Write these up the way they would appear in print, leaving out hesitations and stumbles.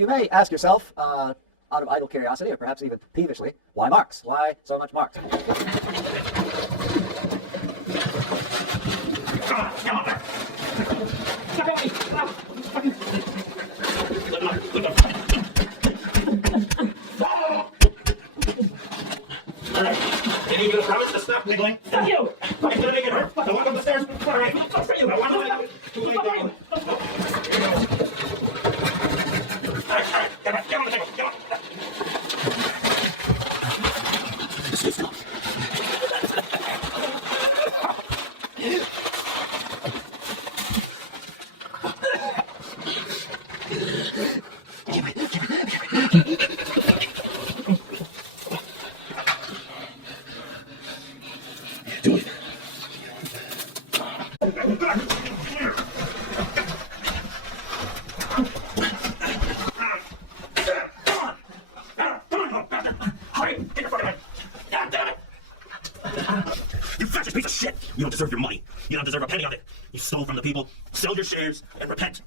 You may ask yourself, out of idle curiosity, or perhaps even peevishly, why Marx? Why so much Marx? Can you promise to stop wiggling? Fuck you! I'm gonna make it hurt. I walk up the stairs. All right, fuck for you. I want to. Fuck you! All right, get on the table. Get on. Do it. You fascist piece of shit! You don't deserve your money. You don't deserve a penny of it. You stole from the people. Sell your shares and repent.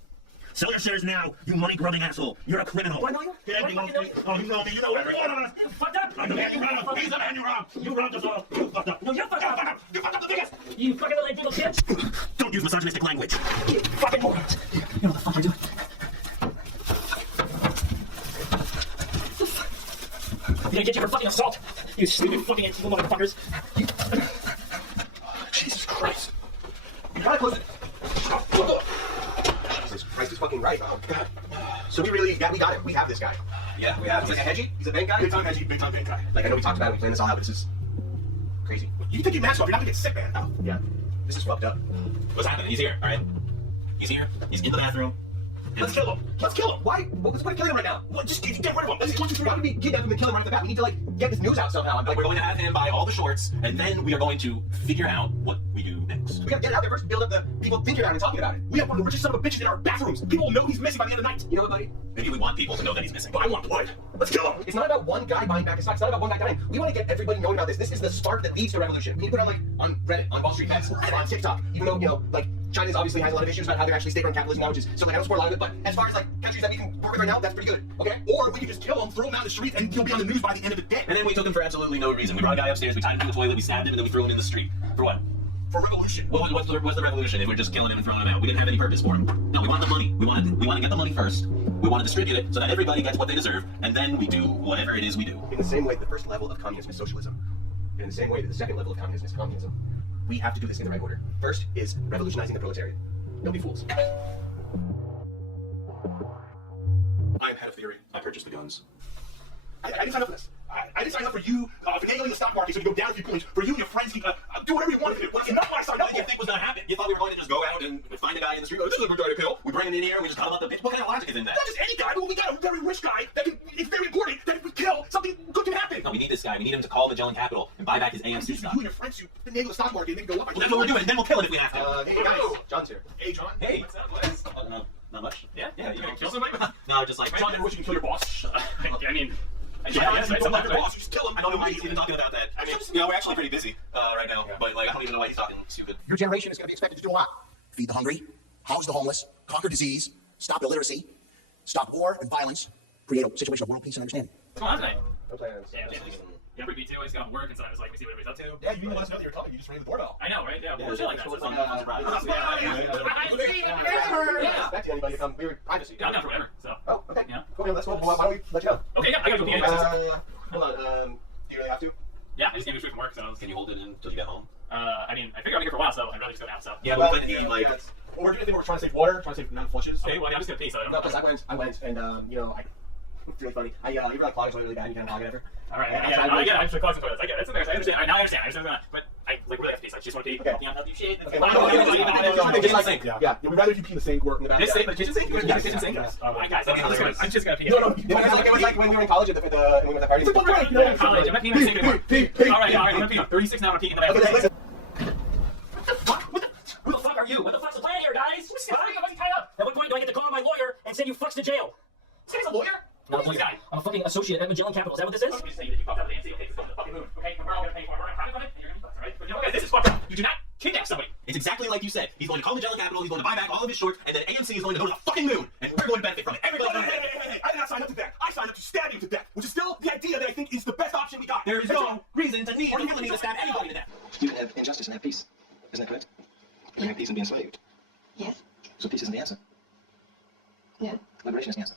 Sell your shares now, you money-grubbing asshole. You're a criminal. Do I know you? Yeah, you know me. Oh, you know me. You know everyone. You fucked up. I'm the man you robbed. He's the man you robbed. You robbed us all. You fucked up. No, you fucked up. You fucked up the biggest. You fucking little bitch. Don't use misogynistic language. You fucking morons. You know what the fuck I do? I'm gonna get you for fucking assault. You stupid fucking anti motherfuckers. Jesus Christ. You gotta close it. Jesus Christ is fucking right. Oh, God. So we got him. We have this guy. Yeah, we have. He's like a hedgie. He's a bank guy. Big time hedgie, big time bank guy. Like, I know we talked about it. We planned this all out, but this is crazy. You can take your mask off. You're not gonna get sick, man. Oh, yeah. This is fucked up. What's happening? He's here, all right? He's here. He's in the bathroom. Let's kill him. Let's kill him. Why? What's the point of killing him right now? Well, just get rid of him. Let's How can we kidnap him and kill him right off the bat? We need to, like, get this news out somehow. We're going to have him buy all the shorts, and then we are going to figure out what we do next. We gotta get it out there first and build up the people thinking about it and talking about it. We have one of the richest son of a bitches in our bathrooms. People will know he's missing by the end of the night. You know what, buddy? Maybe we want people to know that he's missing, but I want blood. Let's kill him. It's not about one guy buying back his stock. It's not about one guy dying. We want to get everybody knowing about this. This is the spark that leads to revolution. We need to put it on Reddit, on Wall Street Bets, and on TikTok. Even though, like, China's obviously has a lot of issues about how they're actually state-run capitalism now, which is, so like, I don't support a lot of it, but as far as, like, countries that we can work with right now, that's pretty good, okay? Or we can just kill him, throw him out in the street, and he'll be on the news by the end of the day. And then we took him for absolutely no reason. We brought a guy upstairs, we tied him to the toilet, we stabbed him, and then we threw him in the street. For what? For revolution. What's the revolution if we're just killing him and throwing him out? We didn't have any purpose for him. No, we want the money. We want to get the money first. We want to distribute it so that everybody gets what they deserve, and then we do whatever it is we do. In the same way the first level of communism is socialism, in the same way that the second level of communism is communism, we have to do this in the right order. First is revolutionizing the proletariat. Don't be fools. I had a theory. I purchased the guns. I didn't sign up for this. I didn't sign up for you finagling the stock market so you go down a few points. For you and your friends, do whatever you want to do. It's not what I signed up What did you for. think was going to happen? You thought we were going to just go out and find a guy in the street, go, this is a good guy to kill. We bring him in here and we just cut him up the bitch. What kind of logic is in that? Not just any guy, but we got a very rich guy that can, it's very important that if we kill, something good can happen. No, we need this guy. We need him to call Magellan Capital and buy back his AMC stock. You and your friends, you finagle the stock market and then go up. Well, that's what we're doing. Then we'll kill it if we have to. Hey guys, John's here. Hey, John. Hey. What's up, boys? Not much. Yeah? You gonna know, kill somebody? No, just like... John didn't wish you can kill your boss. I mean... Yeah, it's not like your boss, you just kill him. I don't know why he's even talking about that. I mean, we're actually pretty busy right now, but like, I don't even know why he's talking stupid. Your generation is going to be expected to do a lot. Feed the hungry, house the homeless, conquer disease, stop illiteracy, stop war and violence, create a situation of world peace and understanding. What's going on tonight? No plans. Yeah, pretty too. I just got off work and so I was like, we see what everybody's up to. Yeah, you didn't let us know that you were coming. You just rang the doorbell. I know, right? Yeah, Yeah, we're chill like that. so So it's it's not a surprise. Yeah. Back to anybody to come. We were privacy. I'm down for whatever. So. Oh, okay. Yeah. Okay, let's go. Why don't we let you go? Okay, yeah, I gotta go pee. Hold on. Do you really have to? Yeah, I just came straight from work, so. Can you hold it until you get home? I mean, I figured I'd be here for a while, so I'd rather just go now. So. Yeah, Well, we could eat like... Or I think we're trying to save water, trying to save non-flushes. Okay, well, I'm just gonna pee, so I don't No, know. because I went, and it's really funny. You ever like clogged really bad? You can't clog it ever. All right, yeah, I get it. I just close the toilets. I get it. It's embarrassing. I understand. Now I understand. I just gonna, but I like really have to pee. So I just want to pee. Okay. You don't do shit. Okay. It's Just like... Yeah, we'd rather if you pee in the sink or in the bathroom. This sink, the kitchen sink. Yeah, Kitchen sink. yes. Alright, guys, I'm just gonna pee. No, It was like when we were in college and we went to the party. I'm in college. I'm not peeing in the sink anymore. Pee. All right, I'm gonna pee. I'm 36 now. I'm peeing in the bathroom. Okay, listen. What the fuck? Who the fuck are you? What the fuck's the plan here, guys? How are you fucking tied up? At what point do I get to call my lawyer and send you fucks to jail? This guy's a lawyer? No, I'm a guy. I'm a fucking associate at Magellan Capital. Is that what this is? I'm just saying that you fucked up the AMC. Okay, it's fucking moon. Okay, we're all gonna pay for it. We're gonna have it. Alright? But you know, guys, this is fucked up. You do not kidnap somebody. It's exactly like you said. He's going to call Magellan Capital, he's going to buy back all of his shorts, and then AMC is going to go to the fucking moon, and we're going to benefit from it. Everybody's going to benefit. I did I sign up to that? I signed up to stab you to death, which is still the idea that I think is the best option we got. There is no reason to need or you need to stab anybody to death. You can have injustice and have peace. Isn't that correct? You can have peace and be enslaved. Yes. So peace isn't the answer. Yeah. Liberation is the answer.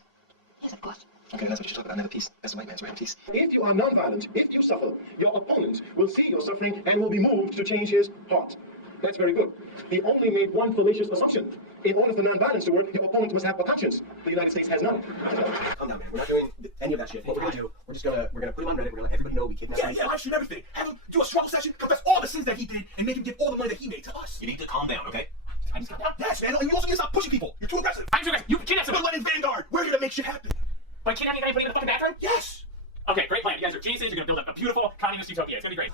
Yes, of course. Okay, that's what you talk about. Never peace. That's the white man's way of peace. If you are nonviolent, if you suffer, your opponent will see your suffering and will be moved to change his heart. That's very good. He only made one fallacious assumption. In order for nonviolence to work, your opponent must have a conscience. The United States has none. Calm down, man. We're not doing any of that shit. What we're gonna do, we're gonna put him on Reddit. We're gonna let everybody know we kidnapped him. Yeah, live stream everything. Have him do a struggle session, confess all the sins that he did, and make him give all the money that he made to us. You need to calm down, okay? I just got down. Yes, man. And you also need to stop pushing people. You're too aggressive. I'm too aggressive. You kidnapped But someone. let in Vanguard. We're here to make shit happen. By kidnapping a guy and putting him in the fucking bathroom? Yes. Okay, great plan. You guys are geniuses. You're gonna build up a beautiful communist utopia. It's gonna be great.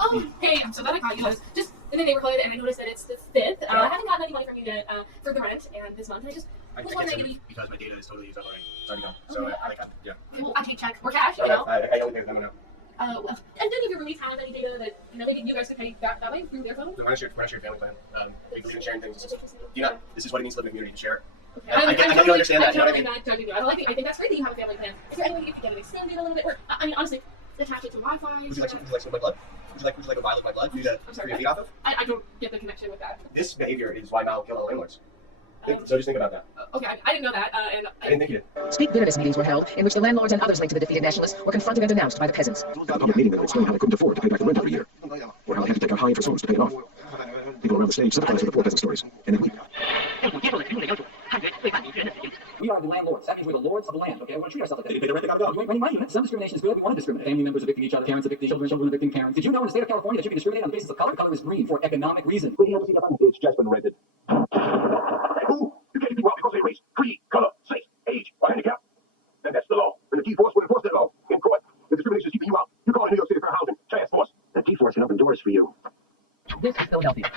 Oh, hey, I'm so glad I caught you. I was just in the neighborhood and I noticed that it's the 5th. I haven't gotten any money from you yet for the rent and this month. I just was wondering if you... Because my data is totally used up already. It's already gone. So, yeah. Well, I take check or cash, you know. I only pay them now. Well, and then if you release have any data that, you know, maybe you guys could pay back that way through their phone? No, we're not your family plan. We believe in sharing things. Do you not? This is what it means to live in a community, to share. Okay. I get you understand that. I'm totally not judging you. I think that's great that you have a family plan. Is there any way you could get it extended a little bit? Or, I mean, honestly, attach it to Wi-Fi? Would you like some of my blood? Would you like a vial of my blood? I'm sorry. To feed off of? I don't get the connection with that. This behavior is why Mao killed all landlords. So just think about that. Okay, I didn't know that, and I didn't think you did. State bitterness meetings were held, in which the landlords and others linked to the defeated nationalists were confronted and denounced by the peasants. A public meeting that explained how they couldn't afford to pay back the rent every year, or how they had to take out high interest loans to pay it off. People around the stage sympathized with the poor peasant stories, and then weep. We are the landlords. That means we're the lords of the land, okay? We want to treat ourselves like that. They pay the rent, they gotta go. We make money. Some discrimination is good. We want to discriminate. Family members evicting each other, parents evicting children, children evicting parents. Did you know in the state of California that you can discriminate on the basis of color? Color is green for economic reasons. It's just been rented. Who? You can't people out because they race, creed, color, sex, age, or handicap. And that's the law. And the T-Force will enforce that law in court. The discrimination is keeping you out. You call the New York City Fair Housing Task Force. The T-Force can open doors for you. This is Philadelphia.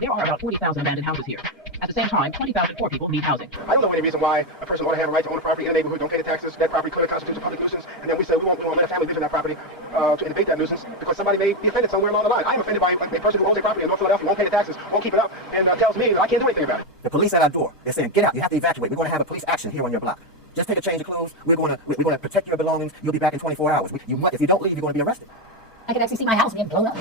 There are about 40,000 abandoned houses here. At the same time, 20,000 poor people need housing. I don't know any reason why a person ought to have a right to own a property in a neighborhood, don't pay the taxes, that property clearly constitutes a public nuisance, and then we say we won't let a family live in that property to debate that nuisance because somebody may be offended somewhere along the line. I am offended by a person who owns a property in North Philadelphia, won't pay the taxes, won't keep it up, and tells me that I can't do anything about it. The police at our door. They're saying, get out. You have to evacuate. We're going to have a police action here on your block. Just take a change of clothes. We're going to protect your belongings. You'll be back in 24 hours. If you don't leave, you're going to be arrested. I can actually see my house being blown up.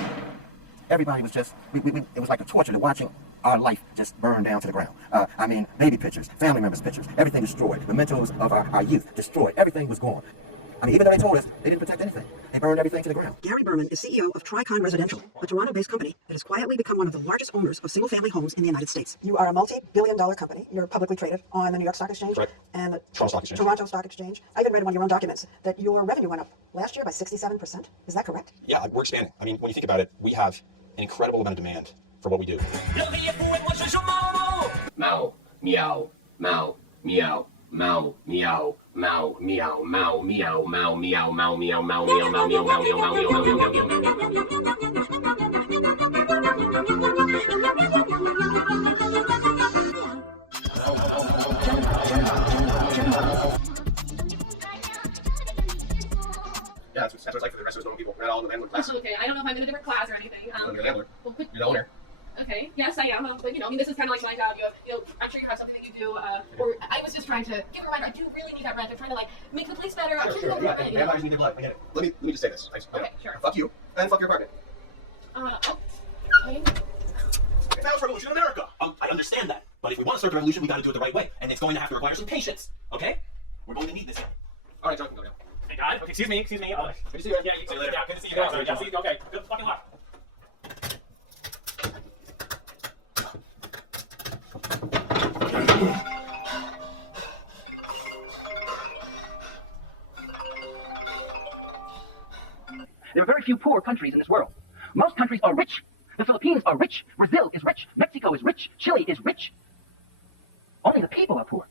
Everybody was just, it was like a torture to watching our life just burn down to the ground. I mean, baby pictures, family members' pictures, everything destroyed. The mementos of our youth destroyed. Everything was gone. I mean, even though they told us they didn't protect anything, they burned everything to the ground. Gary Berman is CEO of Tricon Residential, a Toronto-based company that has quietly become one of the largest owners of single-family homes in the United States. You are a multi-billion-dollar company. You're publicly traded on the New York Stock Exchange and the Toronto Stock Exchange. I even read in one of your own documents that your revenue went up last year by 67%. Is that correct? Yeah, we're expanding. I mean, when you think about it, we have an incredible amount of demand for what we do. Mao, meow, Mao, meow, Mao, meow, Mao, meow, Mao, meow, Mao, meow, Mao, meow, Mao, meow, Mao, meow, Mao, meow, Mao, meow, Mao, Yeah, that's what it's like for the rest of us normal people. We're not all in the landlord class. Okay, I don't know if I'm in a different class or anything. You're the landlord. You're the owner. Okay, yes, I am. But, you know, I mean, this is kind of like my job. I'm sure you have something that you do. Or I was just trying to give a reminder. I do really need that rent. I'm trying to, like, make the place better. I'm trying to go through it. Vampires need the blood. I get it. Let me just say this. Okay, sure. Fuck you and fuck your apartment. Okay. Now it's revolution in America. I understand that. But if we want to start the revolution, we got to do it the right way. And it's going to have to require some patience. Okay? We're going to need this. All right, John can go now. Thank God. Okay, excuse me. Good to see you. Yeah, you too. Yeah, good to see you guys. Yeah, see, okay, good fucking luck. There are very few poor countries in this world. Most countries are rich. The Philippines are rich. Brazil is rich. Mexico is rich. Chile is rich. Only the people are poor.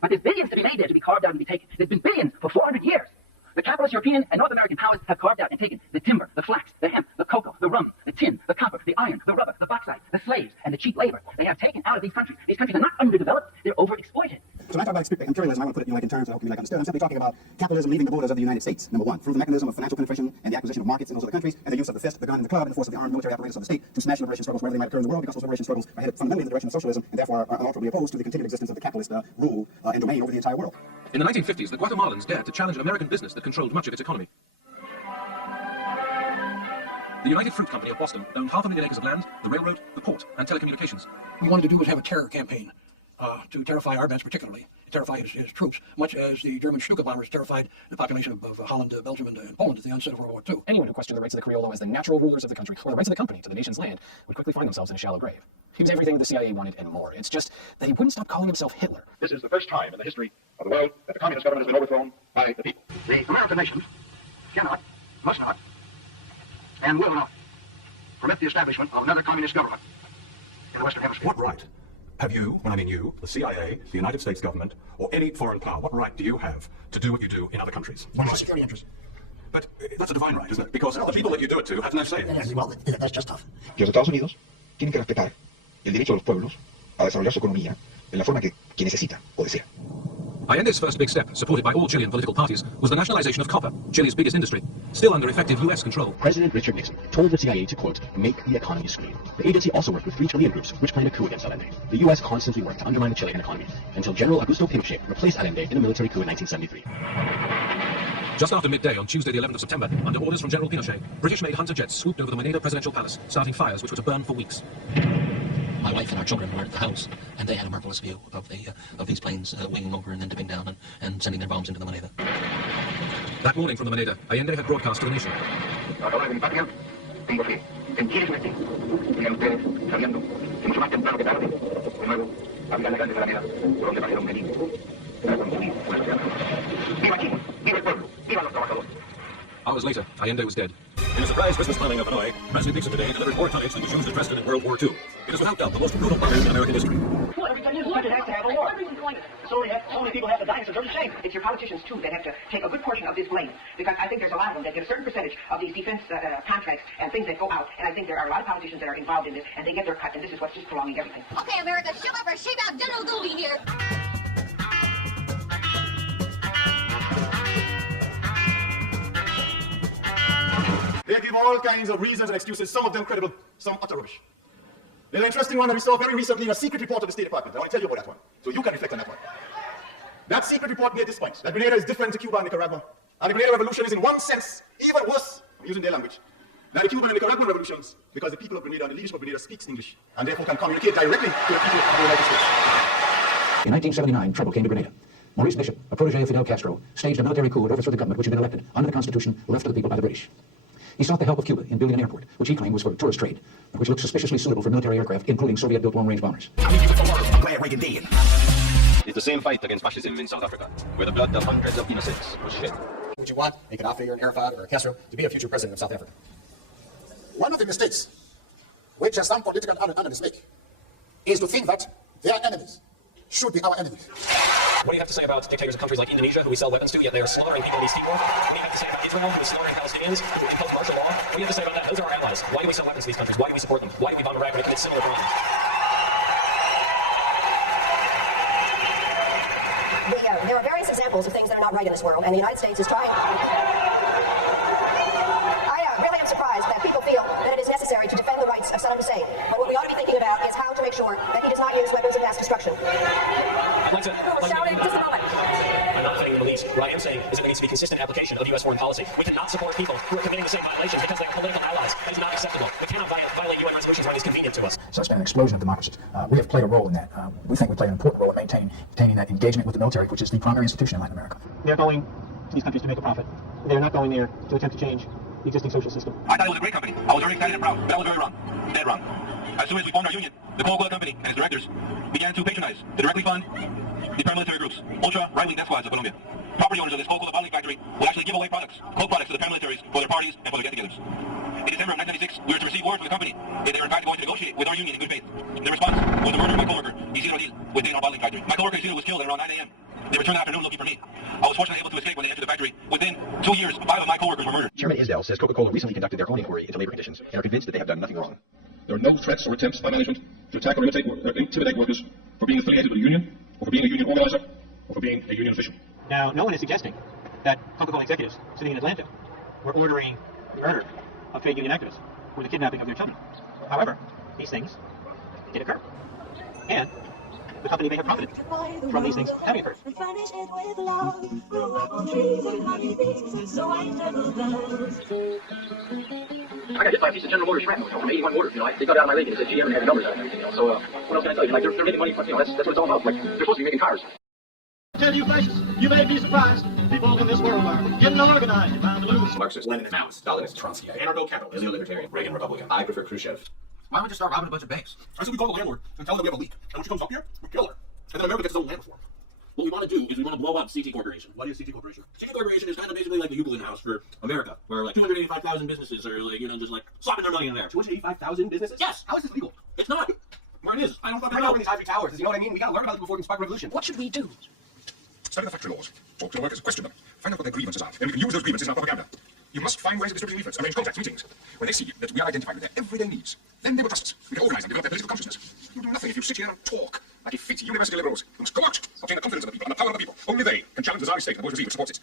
But there's billions to be made there, to be carved out and to be taken. There's been billions for 400 years. The capitalist European and North American powers have carved out and taken the timber, the flax, the hemp, the cocoa, the rum, the tin, the copper, the iron, the rubber, the bauxite, the slaves, and the cheap labor. They have taken out of these countries. These countries are not underdeveloped, they're overexploited. So when I talk about imperialism, I want to put it like in terms that can be like understood. I'm simply talking about capitalism leaving the borders of the United States, number one, through the mechanism of financial penetration and the acquisition of markets in those other countries, and the use of the fist, the gun, and the club, and the force of the armed military apparatus of the state to smash liberation struggles wherever they might occur in the world, because those liberation struggles are headed fundamentally in the direction of socialism, and therefore are unalterably opposed to the continued existence of the capitalist rule and domain over the entire world. In the 1950s, the Guatemalans dared to challenge an American business that controlled much of its economy. The United Fruit Company of Boston owned 500,000 acres of land, the railroad, the port, and telecommunications. What we wanted to do was have a terror campaign to terrify our bands particularly, terrify his troops, much as the German Stuka bombers terrified the population of Holland, Belgium, and Poland at the onset of World War II. Anyone who questioned the rights of the Criollo as the natural rulers of the country, or the rights of the company to the nation's land, would quickly find themselves in a shallow grave. He was everything the CIA wanted and more. It's just that he wouldn't stop calling himself Hitler. This is the first time in the history of the world that the communist government has been overthrown by the people. The American nations cannot, must not, and will not permit the establishment of another communist government in the Western Hemisphere. What right have you, when I mean you, the CIA, the United States government, or any foreign power, what right do you have to do what you do in other countries? One of security interests. But that's a divine right, isn't it? Because the people that you do it to have no say in it. Well, that's just tough. Que los Estados Unidos tienen que respetar el derecho de los pueblos a desarrollar su economía en la forma que necesita o desea. Allende's first big step, supported by all Chilean political parties, was the nationalization of copper, Chile's biggest industry, still under effective U.S. control. President Richard Nixon told the CIA to, quote, make the economy scream. The agency also worked with 3 Chilean groups which planned a coup against Allende. The U.S. constantly worked to undermine the Chilean economy until General Augusto Pinochet replaced Allende in a military coup in 1973. Just after midday on Tuesday the 11th of September, under orders from General Pinochet, British-made Hunter jets swooped over the Moneda presidential palace, starting fires which were to burn for weeks. My wife and our children were at the house, and they had a marvelous view of these planes winging over and then dipping down and sending their bombs into the Moneda. That morning from the Moneda, Allende had broadcast to the nation. Ahora de mi patria, tengo fe. En Chile es Vean ustedes sabiendo que mucho más temprano que tarde, de nuevo, abrirán la grande alameda por donde pasaron Benito. Será consumido por la sociedad. ¡Viva Chile! ¡Viva el pueblo! ¡Viva los trabajadores! Hours later, Allende was dead. In a surprise Christmas planning of Hanoi, President Nixon today delivered more tonnage than the Jews had invested in World War II. It is without doubt the most brutal bombing in American history. Well, every country has to have a war. So many people have to die. It's a dirty shame. It's your politicians, too, that have to take a good portion of this blame. Because I think there's a lot of them that get a certain percentage of these defense contracts and things that go out. And I think there are a lot of politicians that are involved in this, and they get their cut, and this is what's just prolonging everything. Okay, America, shove up or shave out General Dooley here. They give all kinds of reasons and excuses, some of them credible, some utter rubbish. There's an interesting one that we saw very recently in a secret report of the State Department. I want to tell you about that one, so you can reflect on that one. That secret report made this point, that Grenada is different to Cuba and Nicaragua. And the Grenada Revolution is in one sense even worse, I'm using their language, than the Cuban and Nicaraguan revolutions, because the people of Grenada and the leadership of Grenada speaks English, and therefore can communicate directly to the people of the United States. In 1979, trouble came to Grenada. Maurice Bishop, a protege of Fidel Castro, staged a military coup and overthrew the government which had been elected under the Constitution left to the people by the British. He sought the help of Cuba in building an airport, which he claimed was for tourist trade, but which looked suspiciously suitable for military aircraft, including Soviet-built long-range bombers. I'm glad Reagan did. It's the same fight against fascism in South Africa, where the blood of hundreds of innocents was shed. Would you want a Gaddafi or an Arafat or a Castro to be a future president of South Africa? One of the mistakes which some political analysts make is to think that their enemies should be our enemies. What do you have to say about dictators of countries like Indonesia, who we sell weapons to, yet they are slaughtering people in these steep wars? What do you have to say about Israel, who is slaughtering Palestinians, who impose martial law? What do you have to say about that? Those are our allies. Why do we sell weapons to these countries? Why do we support them? Why do we bomb Iraq when they commit similar crimes? There are various examples of things that are not right in this world, and the United States is trying. I really am surprised that people feel that it is necessary to defend the rights of Saddam Hussein, but what we ought to be thinking about is how to make sure that he does not use weapons of mass destruction. I'm not defending the beliefs. What I am saying is that there needs to be consistent application of U.S. foreign policy. We cannot support people who are committing the same violations because they're political allies. It is not acceptable. We cannot violate UN resolutions when it is convenient to us. So it's been an explosion of democracies. We have played a role in that. We think we play an important role in maintaining that engagement with the military, which is the primary institution in Latin America. They're going to these countries to make a profit. They're not going there to attempt to change the existing social system. I thought it was a great company. I was very excited and proud, but I was very wrong. Dead wrong. As soon as we formed our union, the Coca-Cola Company and its directors began to patronize the directly fund the paramilitary groups, ultra right-wing death squads of Colombia. Property owners of this Coca-Cola bottling factory will actually give away products, Coke products, to the paramilitaries for their parties and for their get-togethers. In December of 1996, we were to receive word from the company that they were in fact going to negotiate with our union in good faith. The response was the murder of my coworker, Isidro Ortiz, who was staying in our bottling factory. My coworker Isidro was killed at around 9 a.m. They returned that afternoon looking for me. I was fortunately able to escape when they entered the factory. Within 2 years, 5 of my coworkers were murdered. Chairman Isdell says Coca-Cola recently conducted their own inquiry into labor conditions and are convinced that they have done nothing wrong. There are no threats or attempts by management to attack or intimidate workers for being affiliated with a union, or for being a union organizer, or for being a union official. Now, no one is suggesting that Coca-Cola executives sitting in Atlanta were ordering the murder of trade union activists or the kidnapping of their children. However, these things did occur. And the company may have profited from these things having occurred. I got hit by a piece of General Motors shrapnel from 81 Motors. They got out of my leg and it said GM and had the numbers on it and everything else. So, what else can I tell you? Like, they're making money. That's what it's all about. Like, they're supposed to be making cars. Tell you places, you may be surprised. People in this world are getting organized and bound to lose. Marxist, Leninist, Maoist, Stalinist, Trotsky, anarcho-capitalist, neo-libertarian, Reagan, Republican. I prefer Khrushchev. Why don't we just start robbing a bunch of banks? I said we call the landlord and tell them that we have a leak. And when she comes up here, we kill her. And then America gets its own land reform. What we want to do is we want to blow up CT Corporation. What is CT Corporation? CT Corporation is kind of basically like the Euclid House for America, where like 285,000 businesses are like, just like slopping their money in there. 285,000 businesses? Yes. How is this legal? It's not. Mine is. I don't fucking I know. know these ivory towers. You know what I mean? We gotta learn about it before we can spark a revolution. What should we do? Study the factory laws. Talk to the workers, question them. Find out what their grievances are. And we can use those grievances in our propaganda. You must find ways of distributing leaflets, arrange contacts, meetings. When they see that we are identified with their everyday needs, then they will trust us. We can organize and develop their political consciousness. You do nothing if you sit here and talk like effete university liberals. You must go out, obtain the confidence of the people and the power of the people. Only they can challenge the Tsarist state and the bourgeoisie which supports it.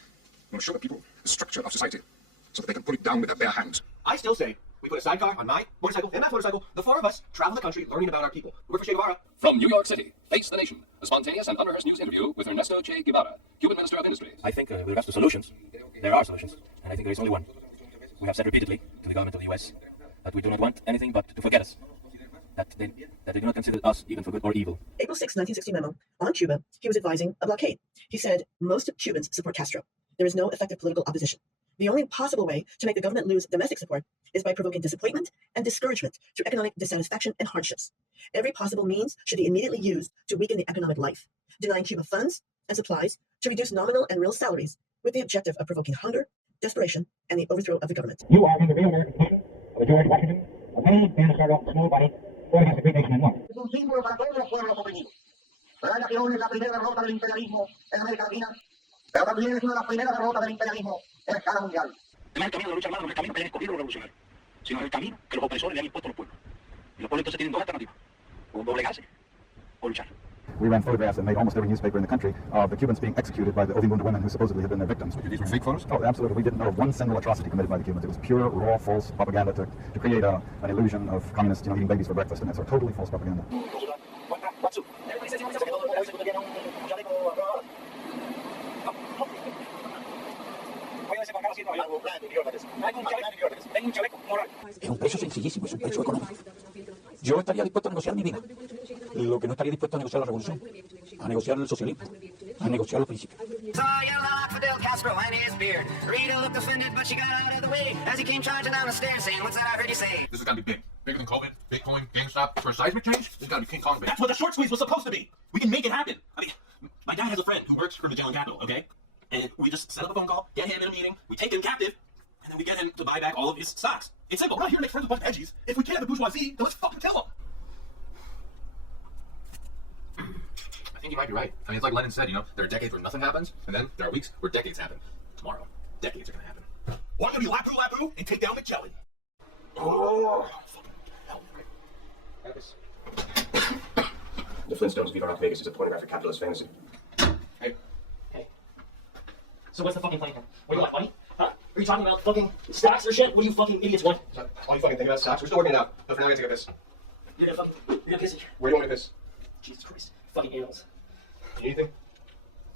We must show the people the structure of society so that they can pull it down with their bare hands. I still say we put a sidecar on my motorcycle and my motorcycle. The four of us travel the country learning about our people. We work for Che Guevara. From New York City, Face the Nation. A spontaneous and unrehearsed news interview with Ernesto Che Guevara, Cuban Minister of Industry. I think with regards to solutions, there are solutions, and I think there is only one. We have said repeatedly to the government of the US that we do not want anything but to forget us, that they do not consider us even for good or evil. April 6, 1960 memo on Cuba, he was advising a blockade. He said, most Cubans support Castro. There is no effective political opposition. The only possible way to make the government lose domestic support is by provoking disappointment and discouragement through economic dissatisfaction and hardships. Every possible means should be immediately used to weaken the economic life, denying Cuba funds and supplies to reduce nominal and real salaries with the objective of provoking hunger, desperation, and the overthrow of the government. You are in the real American position of a George Washington, a man to start off small body, fought against the great nation and won. Es un símbolo para todos los pueblos oprimidos. ¿Verdad que hoy es la primera derrota del imperialismo en América Latina? Pero también es una de las primeras derrotas del imperialismo en escala mundial. No es el camino de la lucha armada, no es el camino que hayan escogido los revolucionarios, sino es el camino que los opresores le han impuesto a los pueblos. Y los pueblos entonces tienen dos alternativas, o doblegarse o luchar. We ran photographs in made almost every newspaper in the country of the Cubans being executed by the Ovimbunda women who supposedly had been their victims. These were fake photos? Oh, absolutely. We didn't know of one single atrocity committed by the Cubans. It was pure, raw, false propaganda to create an illusion of communists, eating babies for breakfast, and that's totally false propaganda. Es un precio sencillísimo, es un precio económico. Yo estaría dispuesto a negociar mi vida. Lo que no estaría dispuesto a negociar la revolución, a negociar el socialismo, a negociar los principios. Fidel Castro and his beard. Rita looked offended, but she got out of the way as he came charging down the stairs saying, "What's that I heard you say?" This has got to be big. Bigger than COVID, Bitcoin, GameStop. For a seismic change, this has got to be King Kong big. That's what the short squeeze was supposed to be. We can make it happen. I mean, my dad has a friend who works for Magellan Capital, okay? And we just set up a phone call, get him in a meeting, we take him captive, and then we get him to buy back all of his stocks. It's simple. We're not here to make friends with a bunch of edgies. If we can't have the bourgeoisie, then let's fucking tell them. I think you might be right. I mean, it's like Lenin said, there are decades where nothing happens, and then there are weeks where decades happen. Tomorrow, decades are gonna happen. Well, I'm gonna be Lapu and take down Magellan. Oh, fucking hell, right? The Flintstones beat Las Vegas is a pornographic capitalist fantasy. Hey. So what's the fucking plan here? What do you want, money? Are you talking about fucking stocks or shit? What do you fucking idiots want? All you fucking think about stocks. We're still working it out. But for now, I gotta take a piss. You're gonna piss. Where do you want me to piss? Jesus Christ. Fucking animals. Anything? You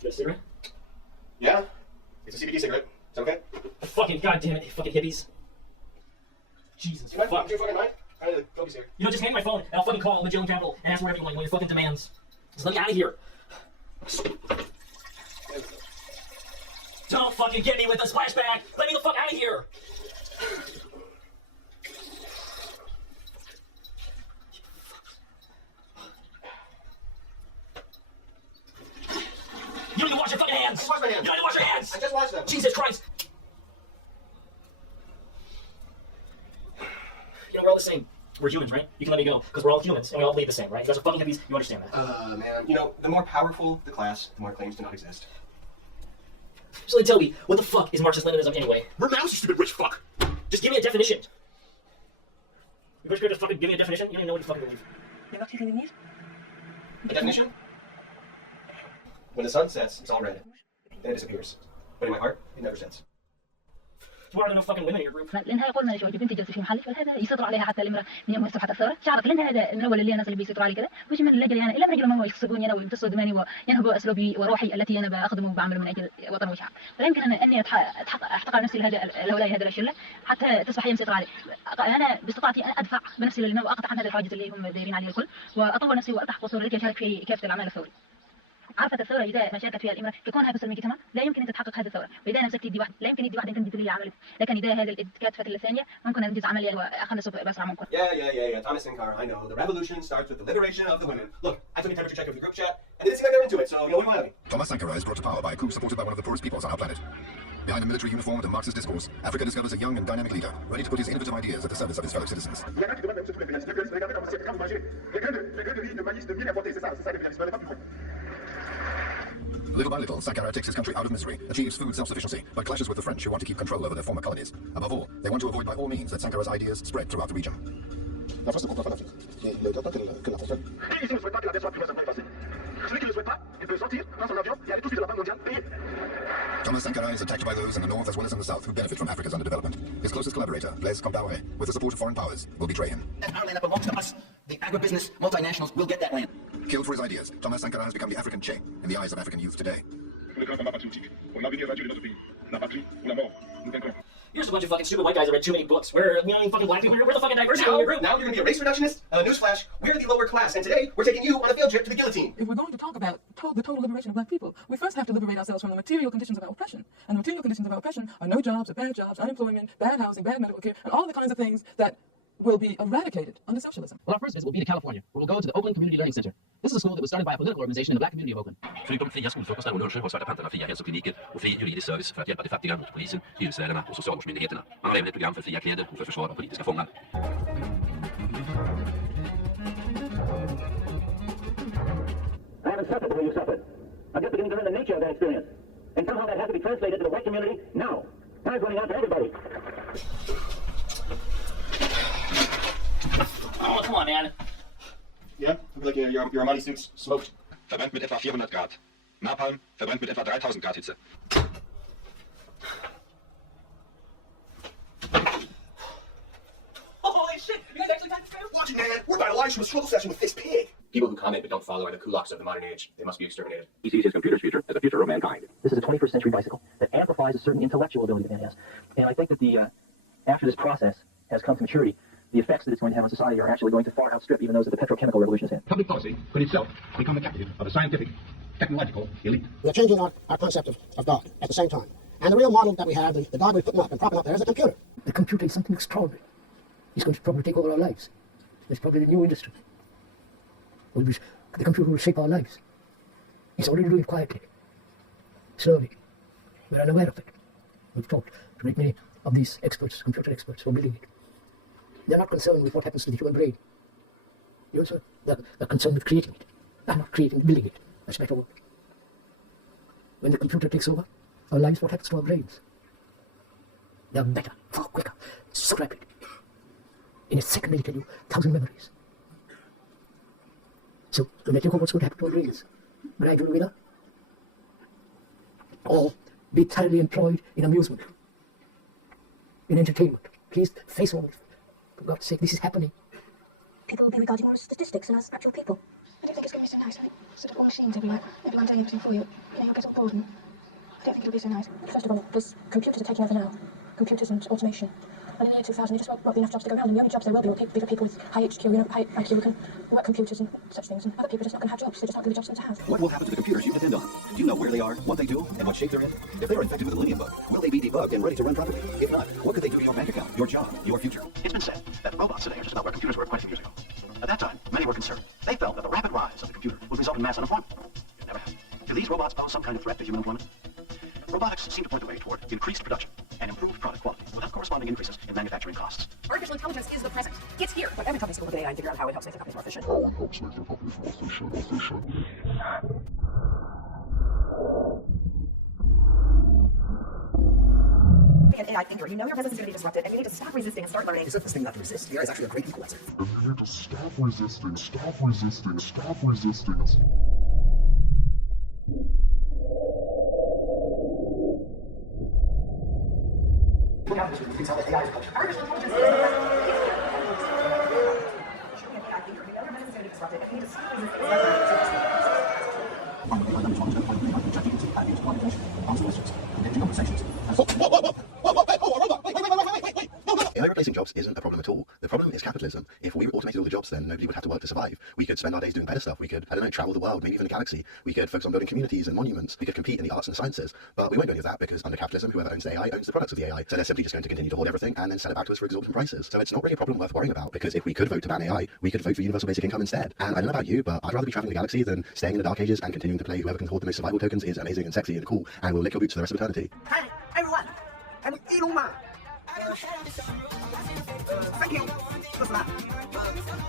got a cigarette? Yeah. It's a CBD cigarette. Is that okay? Fucking goddamn it, you fucking hippies. Jesus Do you fuck. fucking mind? I need to go here. Just hand me my phone and I'll fucking call Magellan Capital and ask whatever you want, your fucking demands. Just let me out of here. Don't fucking get me with the splashback! Let me the fuck out of here! You don't even wash your fucking hands! I wash my hands. You don't even wash your hands! I just washed them. Jesus Christ! We're all the same. We're humans, right? You can let me go, because we're all humans, and we all bleed the same, right? You guys are fucking hippies, you understand that. Man, the more powerful the class, the more it claims to not exist. So then tell me, what the fuck is Marxist-Leninism anyway? Renounce, you stupid rich fuck! Just give me a definition. You wish you could just fucking give me a definition? You don't even know what you fucking believe. You're not taking it? A definition? When the sun sets, it's all red. Then it disappears. But in my heart, it never sets. smart enough fucking women in your group. لانها قلنا يا بنتي جالسه في محلك وهذا يسيطر عليها حتى الامراه من يوم صفحه الثوره شعرت لان هذا من اول اللي الناس اللي بيسيطروا علي كذا ويجي من الاجل يعني الا من اجل ما هو يغصبوني انا ويمتصوا دماني وينهبوا اسلوبي وروحي التي انا بخدمه وبعمله من اجل وطن وشعب فلا يمكن اني احتقر نفسي لهؤلاء هذا الشله حتى تصبح هي مسيطره علي انا باستطاعتي ان ادفع بنفسي للامام واقطع عن هذا الحاجز اللي هم دايرين عليه الكل واطور نفسي وارتاح قصور لكي اشارك في كافه الاعمال الثوريه عرفت الثوره اذا ما شاركت فيها الامراه كونها قصر المجتمع لا يمكن ان تتحقق هذه الثوره واذا انا مسكت يدي واحد لا يمكن يدي واحد يمكن تدري عملت لكن اذا هذا الكاتفه الثانيه ممكن انجز عمليه واخلصه باسرع ممكن. Yeah. Thomas Sinclair, I know. The revolution starts with the liberation of the women. Look, I took a temperature check of the group chat, and it didn't seem like they're into it, so, what do you want of me? Thomas Sankara is brought to power by a coup supported by one of the poorest peoples on our planet. Behind a military uniform and a Marxist discourse, Africa discovers a young and dynamic leader, ready to put his innovative ideas at the service of his fellow citizens. Little by little, Sankara takes his country out of misery, achieves food self-sufficiency, but clashes with the French who want to keep control over their former colonies. Above all, they want to avoid by all means that Sankara's ideas spread throughout the region. Thomas Sankara is attacked by those in the north as well as in the south who benefit from Africa's underdevelopment. His closest collaborator, Blaise Compaoré, with the support of foreign powers, will betray him. That's our land that belongs to us. The agribusiness multinationals will get that land. Killed for his ideas, Thomas Sankara has become the African Che in the eyes of African youth today. You're just a bunch of fucking stupid white guys that read too many books. We're the only fucking black people. We're the fucking diversity of your group. Now you're gonna be a race reductionist? Newsflash, we're the lower class, and today we're taking you on a field trip to the guillotine. If we're going to talk about the total liberation of black people, we first have to liberate ourselves from the material conditions of our oppression. And the material conditions of our oppression are no jobs, or bad jobs, unemployment, bad housing, bad medical care, and all the kinds of things that will be eradicated under socialism. Well, our first visit will be to California, where we'll go to the Oakland Community Learning Center. This is a school that was started by a political organization in the black community of Oakland. Förutom fria skolfrukostar och luncher har Svarta Pantrarna fria hälsokliniker och fri juridisk service för att hjälpa de fattiga mot polisen, hyresvärdarna och socialvårdsmyndigheterna. Man har även ett program för fria kläder och för försvar av politiska fångar. I haven't suffered the way you suffered. I'm just beginning to learn the nature of that experience. And somehow that has to be translated to the white community now. Time's running out for everybody. Oh, come on, man. Yeah, I feel like your Armani suit's smoked. Verbrennt mit etwa 400 Grad. Napalm verbrennt mit etwa 3000 Grad Hitze. Holy shit! You guys actually got this fair? Watch it, man! We're about to launch from a struggle session with this pig! People who comment but don't follow are the kulaks of the modern age. They must be exterminated. He sees his computer's future as a future of mankind. This is a 21st century bicycle that amplifies a certain intellectual ability that man has. And I think that after this process has come to maturity, the effects that it's going to have on society are actually going to far outstrip even those that the petrochemical revolution has had. Public policy could itself become the captive of a scientific, technological elite. We are changing our concept of God at the same time. And the real model that we have, the God we're putting up and propping up there is a computer. The computer is something extraordinary. It's going to probably take over our lives. It's probably the new industry. The computer will shape our lives. It's already doing it quietly, slowly. We're unaware of it. We've talked to many of these experts, computer experts, who are building it. They're not concerned with what happens to the human brain. They're concerned with creating it. They're not building it. That's a better word. When the computer takes over our lives, what happens to our brains? They're better, far quicker, so rapid. In a second, they'll tell you 1,000 memories. So, no matter what's going to happen to our brains, gradual winner, or be thoroughly employed in amusement, in entertainment. Please face all of it. For God's sake, this is happening. People will be regarded more as statistics than as actual people. I don't think it's going to be so nice, sort of all machines everywhere, everyone doing everything for you. You'll get all bored, and I don't think it'll be so nice. First of all, there's computers are taking over now. Computers and automation. And in the year 2000, there just won't be enough jobs to go around, and the only jobs there will be for people with high HQ, high IQ who can work computers and such things, and other people are just not going to have jobs. They're just not going to be jobs for them to have. What will happen to the computers you depend on? Do you know where they are, what they do, and what shape they're in? If they're infected with the Millennium Bug, will they be debugged and ready to run properly? If not, what could they do to your bank account, your job, your future? It's been said that robots today are just about where computers were quite a few years ago. At that time, many were concerned. They felt that the rapid rise of the computer would result in mass unemployment. It never happened. Do these robots pose some kind of threat to human employment? Robotics seem to point the way toward increased production and improved product quality without corresponding increases in manufacturing costs. Artificial intelligence is the present. It's here. But every company's going to look at AI and figure out how it helps make their companies more efficient. How it helps make their companies more efficient. An AI thinker, you know your business is going to be disrupted, and you need to stop resisting and start learning. It's not this thing not to resist. AI is actually a great equalizer. And you need to stop resisting, stop resisting, stop resisting. AI replacing jobs isn't a problem at all. The problem is capitalism. If we automated all the jobs, then nobody would have to work to survive. We could spend our days doing better stuff. We could, I don't know, travel the world, maybe even the galaxy. We could focus on building communities and monuments. We could compete in the arts and the sciences. But we won't do any of that because under capitalism, whoever owns the AI owns the products of the AI. So they're simply just going to continue to hold everything and then sell it back to us for exorbitant prices. So it's not really a problem worth worrying about, because if we could vote to ban AI, we could vote for universal basic income instead. And I don't know about you, but I'd rather be traveling the galaxy than staying in the dark ages and continuing to play whoever can hold the most survival tokens is amazing and sexy and cool and will lick your boots for the rest of eternity. Hi, everyone. I'm Elon Musk. Thank you.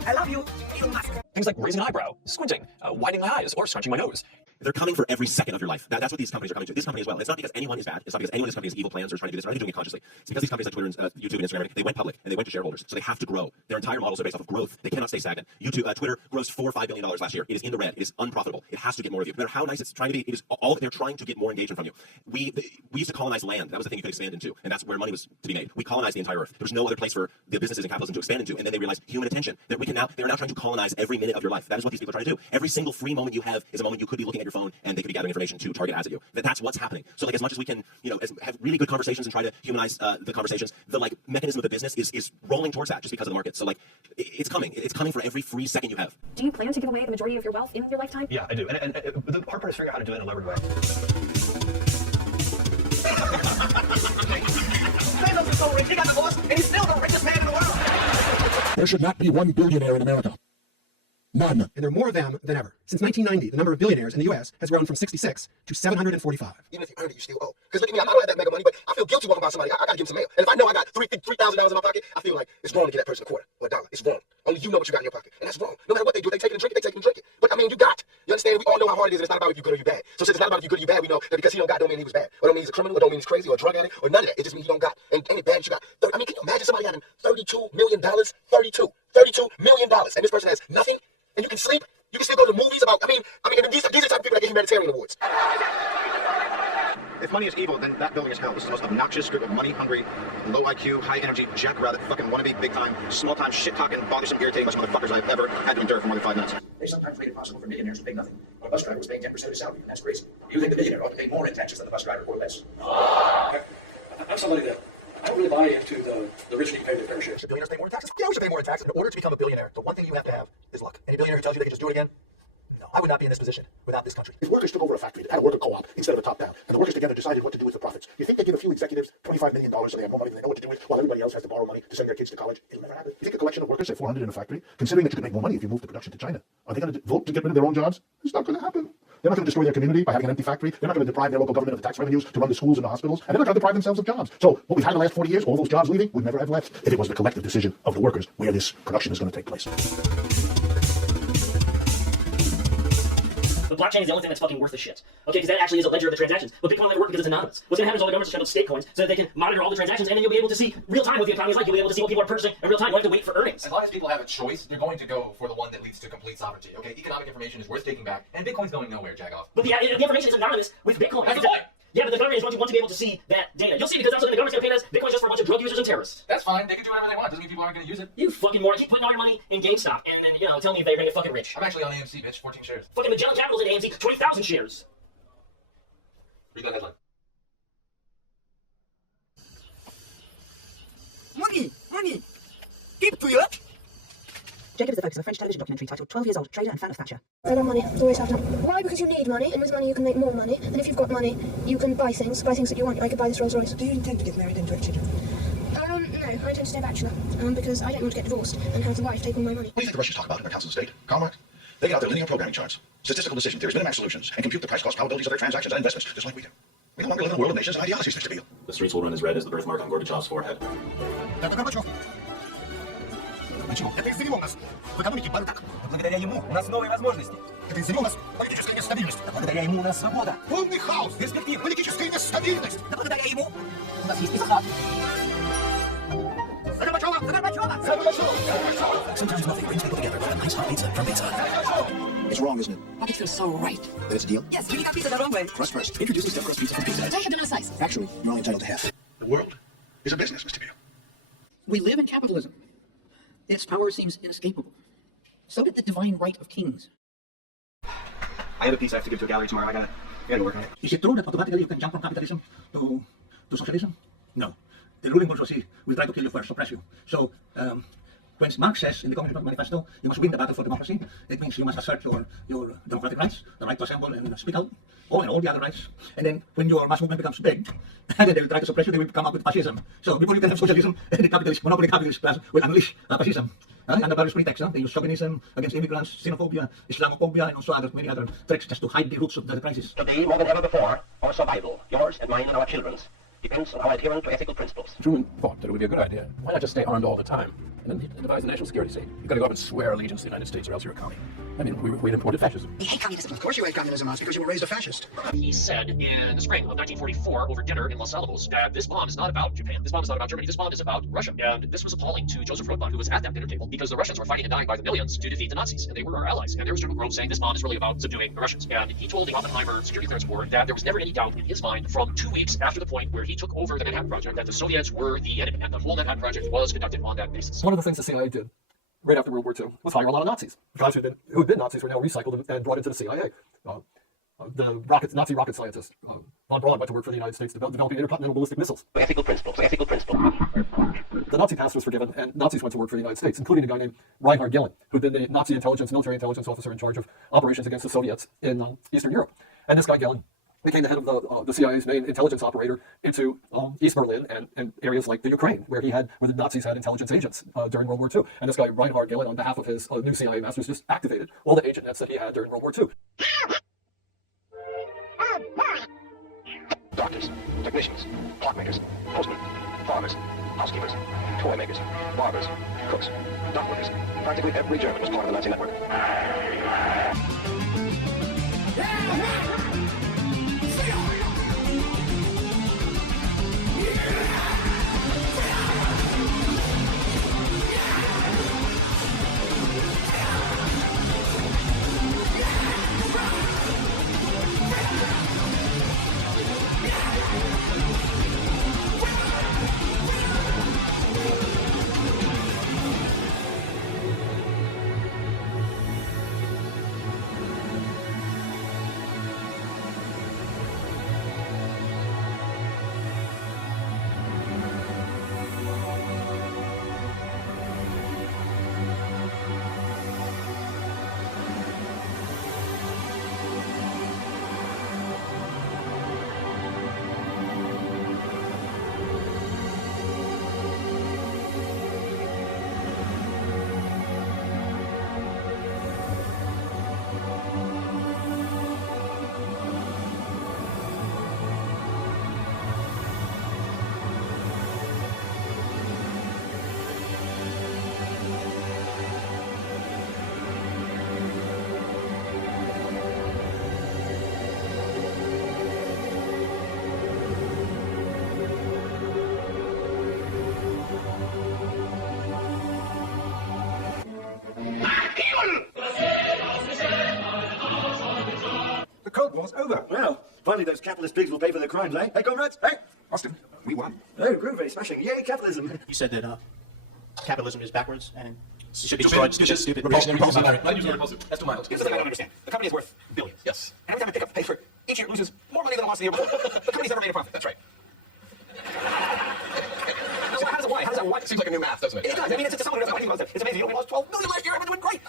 I love you, Elon Musk. Things like raising an eyebrow, squinting, widening my eyes, or scrunching my nose. They're coming for every second of your life. That's what these companies are coming to. This company as well. It's not because anyone is bad. It's not because anyone in this company has evil plans or trying to do this. They're not doing it consciously. It's because these companies like Twitter and YouTube and Instagram, they went public and they went to shareholders. So they have to grow. Their entire models are based off of growth. They cannot stay stagnant. Twitter grossed $4 or $5 billion last year. It is in the red. It is unprofitable. It has to get more of you. No matter how nice it's trying to be, it is all they're trying to get more engagement from you. We used to colonize land. That was the thing you could expand into, and that's where money was to be made. We colonized the entire earth. There was no other place for the businesses and capitalism to expand into. And then they realized human attention. That they are now trying to colonize every minute of your life. That is what these people are trying to do. Every single free moment you have is a moment you could be looking at your phone and they could be gathering information to target ads at you. That's what's happening. So like as much as we can, have really good conversations and try to humanize the conversations, the like mechanism of the business is rolling towards that just because of the market. So like it's coming. It's coming for every free second you have. Do you plan to give away the majority of your wealth in your lifetime? Yeah, I do. And the hard part is figuring out how to do it in a levered way. Thanos is so rich, he got divorced, and he's still the richest man in the world. There should not be one billionaire in America. None. And there are more of them than ever. Since 1990, the number of billionaires in the U.S. has grown from 66 to 745. Even if you earned it, you still owe. Because look at me, I don't have that mega money, but I feel guilty walking by somebody. I gotta give them some mail. And if I know I got $3,000 in my pocket, I feel like it's wrong to give that person a quarter or a dollar. It's wrong. Only you know what you got in your pocket. And that's wrong. No matter what they do, they take it and drink it, they take it and drink it. But I mean, you got. You understand? We all know how hard it is, and it's not about if you good or you bad. So since it's not about if you good or you bad, we know that because he don't got don't mean he was bad. Or don't mean he's a criminal, or don't mean he's crazy, or a drug addict, or none of that. It just means he don't got. And ain't it bad that you got? I mean, can you imagine somebody having $32 million? $32 million. And this person has nothing? And you can sleep? You can still go to movies about, and these are the type of people that get humanitarian awards. If money is evil, then that building is hell. This is the most obnoxious group of money-hungry, low IQ, high-energy, jackrabbit, fucking wannabe, big-time, small-time, shit-talking, bothersome, irritating bunch of motherfuckers I've ever had to endure for more than 5 minutes. They sometimes make it possible for millionaires to pay nothing. When a bus driver was paying 10% of his salary, and that's crazy. You think the millionaire ought to pay more in taxes than the bus driver or less? I'm somebody that I don't really buy into the rich need to pay their fair share. Should billionaires pay more in taxes? Yeah, we should pay more in taxes. In order to become a billionaire, the one thing you have to have is luck. Any billionaire who tells you they can just do it again? No, I would not be in this position without this country. If workers took over a factory that had a worker co-op instead of a top-down, and the workers together decided what to do with the profits, you think they give a few executives $25 million so they have more money than they know what to do with, while everybody else has to borrow money to send their kids to college? It'll never happen. You think a collection of workers, say 400 in a factory, considering that you could make more money if you moved the production to China, are they going to vote to get rid of their own jobs? It's not going to happen. They're not going to destroy their community by having an empty factory. They're not going to deprive their local government of the tax revenues to run the schools and the hospitals. And they're not going to deprive themselves of jobs. So what we've had in the last 40 years, all those jobs leaving, would never have left if it was the collective decision of the workers where this production is going to take place. The blockchain is the only thing that's fucking worth the shit. Okay, because that actually is a ledger of the transactions. But Bitcoin will never work because it's anonymous. What's going to happen is all the governments shut down state coins so that they can monitor all the transactions, and then you'll be able to see real time what the economy is like. You'll be able to see what people are purchasing in real time. You don't have to wait for earnings. As long as people have a choice, they're going to go for the one that leads to complete sovereignty. Okay, economic information is worth taking back, and Bitcoin's going nowhere, jagoff. But the information is anonymous with Bitcoin. That's the point. Yeah, but the government is going to be able to see that data. You'll see, because also the government's going to pay us. Bitcoin's just for a bunch of drug users and terrorists. That's fine. They can do whatever they want. Doesn't mean people aren't going to use it. You fucking moron. Keep putting all your money in GameStop and then, tell me if they're going to get fucking rich. I'm actually on AMC, bitch. 14 shares. Fucking Magellan Capital's in AMC. 20,000 shares. Read that headline. Money. Keep to it. Jacob is the focus of a French television documentary titled 12 Years Old, Trader and Fan of Thatcher. I love money. Always have done. Why? Because you need money, and with money you can make more money. And if you've got money, you can buy things that you want. I could buy this Rolls Royce. Do you intend to get married and to have children? No, I intend to stay bachelor. Because I don't want to get divorced and have the wife take all my money. What do you think the Russians talk about in their councils of state? Karl Marx? They get out their linear programming charts, statistical decision theories, minimax solutions, and compute the price cost probabilities of their transactions and investments, just like we do. We no longer live in a world of nations and ideologies, Mr. Beale. The streets will run as red as the birthmark on Gorbachev's forehead. Почему? Это изъявил нас в экономике бардак. Благодаря ему у нас новые возможности. Это изъявил нас политическая нестабильность. Благодаря ему у нас свобода. Полный хаос, перспектив, политическая нестабильность. Да благодаря ему у нас есть исход. За Горбачева! За Горбачева! За Горбачева! Sometimes nothing brings people together like a nice hot pizza from Pizza. It's wrong, isn't it? But it feels so right. That it's a deal? Yes, you got pizza the wrong way. Crust first. Introducing stuffed crust pizza from Pizza Hut. Don't have the slice. Actually, you're only entitled to half. The world is a business, Mr. Beale. We live in capitalism. Its power seems inescapable. So did the divine right of kings. I have a piece I have to give to a gallery tomorrow. I gotta work on it. Is it true that automatically you can jump from capitalism to socialism? No. The ruling bourgeoisie will try to kill you first, suppress you. So, when Marx says in the Communist Manifesto, you must win the battle for democracy, it means you must assert your democratic rights, the right to assemble and speak out, and all the other rights. And then when your mass movement becomes big, and then they will try to suppress you, they will come up with fascism. So before you can have socialism, the capitalist, monopoly capitalist class will unleash fascism. Under various pretexts, they use chauvinism against immigrants, xenophobia, Islamophobia, and also many other tricks just to hide the roots of the crisis. Today, more than ever before, our survival, yours and mine and our children's, depends on our adherence to ethical principles. Truman thought that it would be a good idea. Why not just stay armed all the time and then devise a national security state? You've got to go up and swear allegiance to the United States or else you're a commie. I mean, we'd imported fascism. We hate communism. Of course you hate communism, Oz, because you were raised a fascist. He said in the spring of 1944 over dinner in Los Alamos that this bomb is not about Japan, this bomb is not about Germany, this bomb is about Russia. And this was appalling to Joseph Rothman, who was at that dinner table, because the Russians were fighting and dying by the millions to defeat the Nazis, and they were our allies. And there was General Grove saying this bomb is really about subduing the Russians. And he told the Oppenheimer Security Clearance Board that there was never any doubt in his mind from 2 weeks after the point where he took over the Manhattan Project that the Soviets were the enemy, and the whole Manhattan Project was conducted on that basis. One of the things the CIA did right after World War II was hire a lot of Nazis. Guys who had been Nazis were now recycled and brought into the CIA. The Nazi rocket scientist, von Braun, went to work for the United States developing intercontinental ballistic missiles. Ethical principles, ethical principles. The Nazi past was forgiven, and Nazis went to work for the United States, including a guy named Reinhard Gehlen, who'd been the Nazi military intelligence officer in charge of operations against the Soviets in Eastern Europe. And this guy Gehlen became the head of the CIA's main intelligence operator into East Berlin and areas like the Ukraine, where the Nazis had intelligence agents during World War II. And this guy Reinhard Gehlen, on behalf of his new CIA masters, just activated all the agent nets that he had during World War II. Doctors, technicians, clockmakers, postmen, farmers, housekeepers, toy makers, barbers, cooks, dock workers. Practically every German was part of the Nazi network. The Cold War's over. Well, finally those capitalist pigs will pay for their crimes, eh? Hey, comrades? Hey! Austin, we won. Oh, groovy, smashing. Yay, capitalism. You said that capitalism is backwards and should be destroyed. Stupid. Repulsive. Not usually repulsive. That's too mild. Here's the thing I don't understand. The company is worth billions. Yes. And every time I pick up a paper, each year it loses more money than it lost the year before. The company's never made a profit. That's right. So how does that work? Seems like a new math, doesn't it? It does. I mean, it's someone who doesn't know anything about it. It's amazing. You only lost $12 million last year. Everyone's doing great.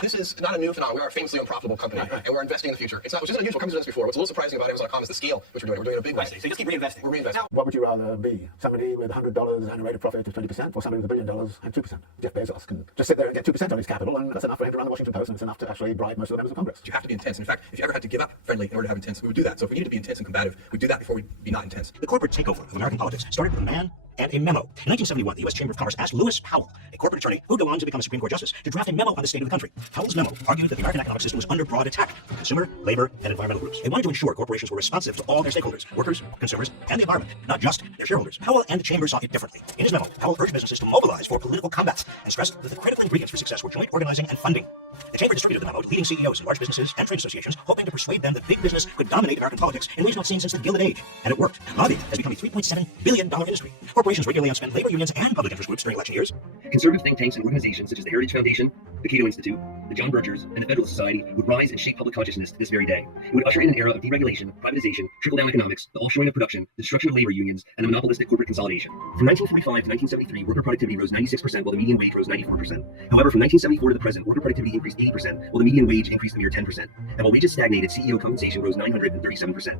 This is not a new phenomenon. We are a famously unprofitable company, and we're investing in the future. It's not, which isn't unusual. Companies have done this before. What's a little surprising about Amazon.com is the scale which we're doing it. We're doing it a big way. So you just keep reinvesting. We're reinvesting. What would you rather be? Somebody with $100 and a rate of profit of 20%, or somebody with $1 billion and 2%? Jeff Bezos can just sit there and get 2% on his capital, and that's enough for him to run the Washington Post, and it's enough to actually bribe most of the members of Congress. You have to be intense. In fact, if you ever had to give up friendly in order to have intense, we would do that. So if we needed to be intense and combative, we'd do that before we'd be not intense. The corporate takeover of American politics started with a man and a memo. In 1971, the U.S. Chamber of Commerce asked Lewis Powell, a corporate attorney who would go on to become a Supreme Court justice, to draft a memo on the state of the country. Powell's memo argued that the American economic system was under broad attack from consumer, labor, and environmental groups. They wanted to ensure corporations were responsive to all their stakeholders, workers, consumers, and the environment, not just their shareholders. Powell and the Chamber saw it differently. In his memo, Powell urged businesses to mobilize for political combats and stressed that the critical ingredients for success were joint organizing and funding. The chamber distributed the memo to leading CEOs in large businesses and trade associations, hoping to persuade them that big business could dominate American politics in ways not seen since the Gilded Age. And it worked. Lobbying has become a $3.7 billion industry. Corporations regularly outspend labor unions and public interest groups during election years. Conservative think tanks and organizations such as the Heritage Foundation, the Cato Institute, the John Birchers, and the Federalist Society would rise and shape public consciousness to this very day. It would usher in an era of deregulation, privatization, trickle-down economics, the offshoring of production, the destruction of labor unions, and the monopolistic corporate consolidation. From 1945 to 1973, worker productivity rose 96%, while the median wage rose 94%. However, from 1974 to the present, worker productivity increased 80%, while the median wage increased a mere 10%. And while wages stagnated, CEO compensation rose 937%.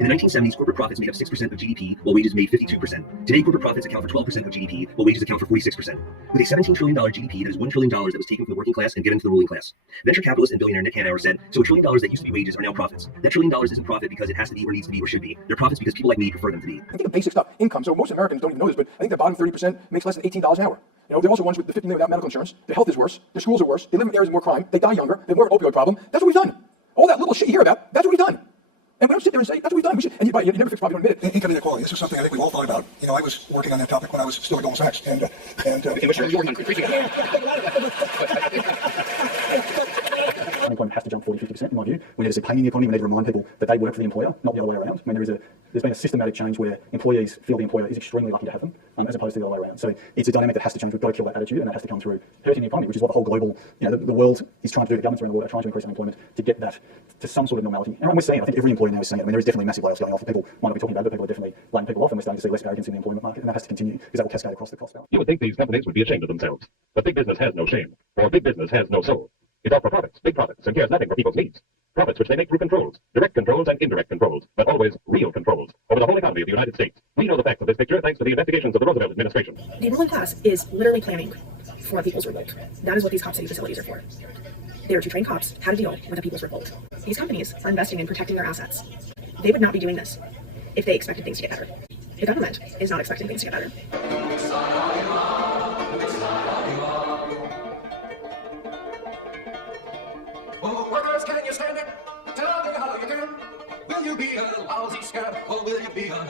In the 1970s, corporate profits made up 6% of GDP, while wages made 52%. Today, corporate profits account for 12% of GDP, while wages account for 46%. With a $17 trillion GDP, that is $1 trillion that was taken from the working class and given to the ruling class. Venture capitalist and billionaire Nick Hanauer said, so $1 trillion that used to be wages are now profits. That $1 trillion isn't profit because it has to be or needs to be or should be. They're profits because people like me prefer them to be. I think of basic stuff, income. So most Americans don't even know this, but I think the bottom 30% makes less than $18 an hour. You know, they're also ones with the 50 million without medical insurance. Their health is worse. Their schools are worse. They live in areas with more crime. They die younger. They have more opioid problem. That's what we've done. All that little shit you hear about, that's what we've done. And we don't sit there and say, that's what we've done. We should, and you never fix poverty in a minute. Income inequality. This was something I think we've all thought about. You know, I was working on that topic when I was still at Goldman Sachs, and Unemployment has to jump 40-50% in my view. We need to see pain in the economy. We need to remind people that they work for the employer, not the other way around. I mean, there's been a systematic change where employees feel the employer is extremely lucky to have them, as opposed to the other way around. So it's a dynamic that has to change. We've got to kill that attitude, and that has to come through hurting the economy, which is what the whole global, you know, the world is trying to do. The governments around the world are trying to increase unemployment to get that to some sort of normality. And we're seeing it. I think every employer now is seeing it. I mean, there is definitely massive layoffs going off. People might not be talking about it, but people are definitely laying people off, and we're starting to see less arrogance in the employment market, and that has to continue because that will cascade across the cost balance. You would think these companies would be ashamed of themselves, but big business has no shame, for big business has no soul. It's all for profits, big profits, and cares nothing for people's needs. Profits which they make through controls, direct controls and indirect controls, but always real controls over the whole economy of the United States. We know the facts of this picture thanks to the investigations of the Roosevelt administration. The ruling class is literally planning for a people's revolt. That is what these cop city facilities are for. They are to train cops how to deal with a people's revolt. These companies are investing in protecting their assets. They would not be doing this if they expected things to get better. The government is not expecting things to get better. Oh, workers, can you stand it? Tell me how you can. Will you be a lousy scab, or will you be a man?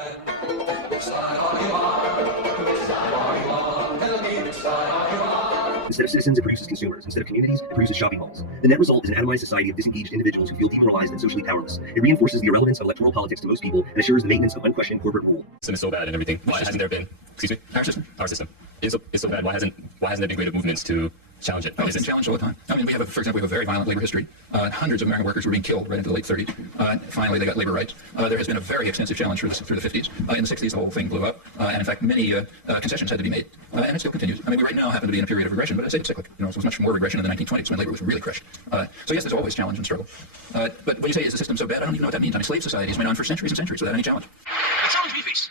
Which side are you on? Which side are you on? Tell me which side are you on? Instead of citizens, it produces consumers. Instead of communities, it produces shopping malls. The net result is an atomized society of disengaged individuals who feel demoralized and socially powerless. It reinforces the irrelevance of electoral politics to most people and assures the maintenance of unquestioned corporate rule. System is so bad and everything. Why hasn't there been? Excuse me. Our system is so bad. Why hasn't there been greater movements to challenge it? Oh, it's been challenged all the time. I mean, for example, we have a very violent labor history. Hundreds of American workers were being killed right into the late 30s. Finally, they got labor rights. There has been a very extensive challenge through the 50s. In the 60s, the whole thing blew up. And in fact, many concessions had to be made. And it still continues. I mean, we right now happen to be in a period of regression, but I'd say it's cyclic. You know, so it was much more regression in the 1920s when labor was really crushed. So yes, there's always challenge and struggle. But when you say, is the system so bad, I don't even know what that means. I mean, slave societies went on for centuries and centuries without any challenge. The challenge we face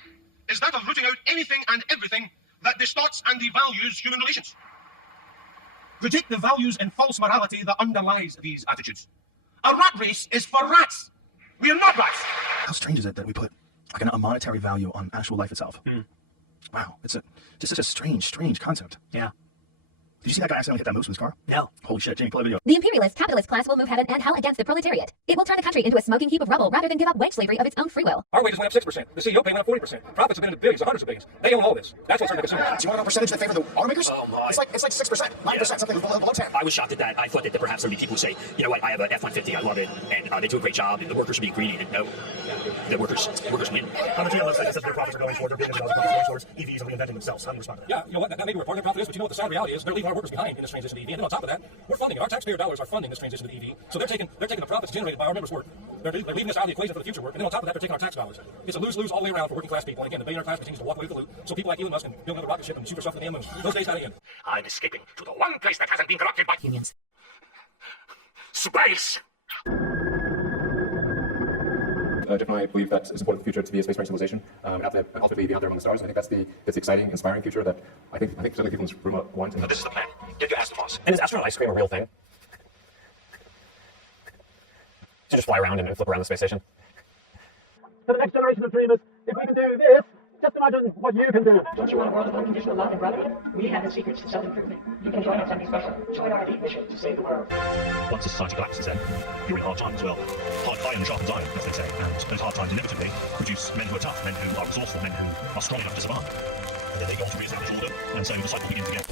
is that of rooting out anything and everything that distorts and devalues human relations. Reject the values and false morality that underlies these attitudes. A rat race is for rats. We are not rats. How strange is it that we put like a monetary value on actual life itself? Wow, it's just such a strange concept. Yeah. Did you see that guy accidentally hit that moose with his car? No. Holy shit, Jamie, play a video. The imperialist capitalist class will move heaven and hell against the proletariat. It will turn the country into a smoking heap of rubble rather than give up wage slavery of its own free will. Our wages went up 6%. The CEO pay went up 40%. Profits have been in the billions, hundreds of billions. They own all this. That's what's hurting the consumer. Do you want to know percentage that favor the automakers? Oh my. It's like 6%, 9%, something below 10. I was shocked at that. I thought that perhaps there would be people who say, you know what, I have an F-150, I love it, and they do a great job, and the workers should be greedy. And no, the workers win. How much looks like this is their profits are going towards, their billions of dollars going towards EVs and reinventing themselves. How do you respond to that? Yeah, you know what, that may be where part of their profit is, but you know what the sad reality is? They're leaving our workers behind in this transition to EV. And then on top of that, we're funding it. Our taxpayer dollars are funding this transition to EV. So they're taking the profits generated by our members' work. They're leaving us out of the equation for the future work. And then on top of that, they're taking our tax dollars. It's a lose-lose all the way around for working class people. And again, the billionaire class continues to walk away with the loot. So people like Elon Musk can build another rocket ship and shoot yourself in the moon. Those days gotta end. I'm escaping to the one place that hasn't been corrupted by unions. Space! Definitely, I believe that it's important for the future to be a space-faring civilization, and ultimately be out there among the stars. I think that's the exciting, inspiring future that I think certainly people in this room want. But this is the plan. Get your ass to Mars. And is astronaut ice cream a real thing? To just fly around and flip around the space station? For the next generation of dreamers, if we can do this, just imagine what you can do. Don't you want a world of unconditional love and brotherhood? We have the secrets to self-improvement. You can join us something special. Join our elite mission to save the world. Once a society collapses, then you're in hard times as well. Hard iron sharpens iron, as they say, and those hard times inevitably produce men who are tough, men who are resourceful, men who are strong enough to survive. then they go to raise children, and so the cycle begins again.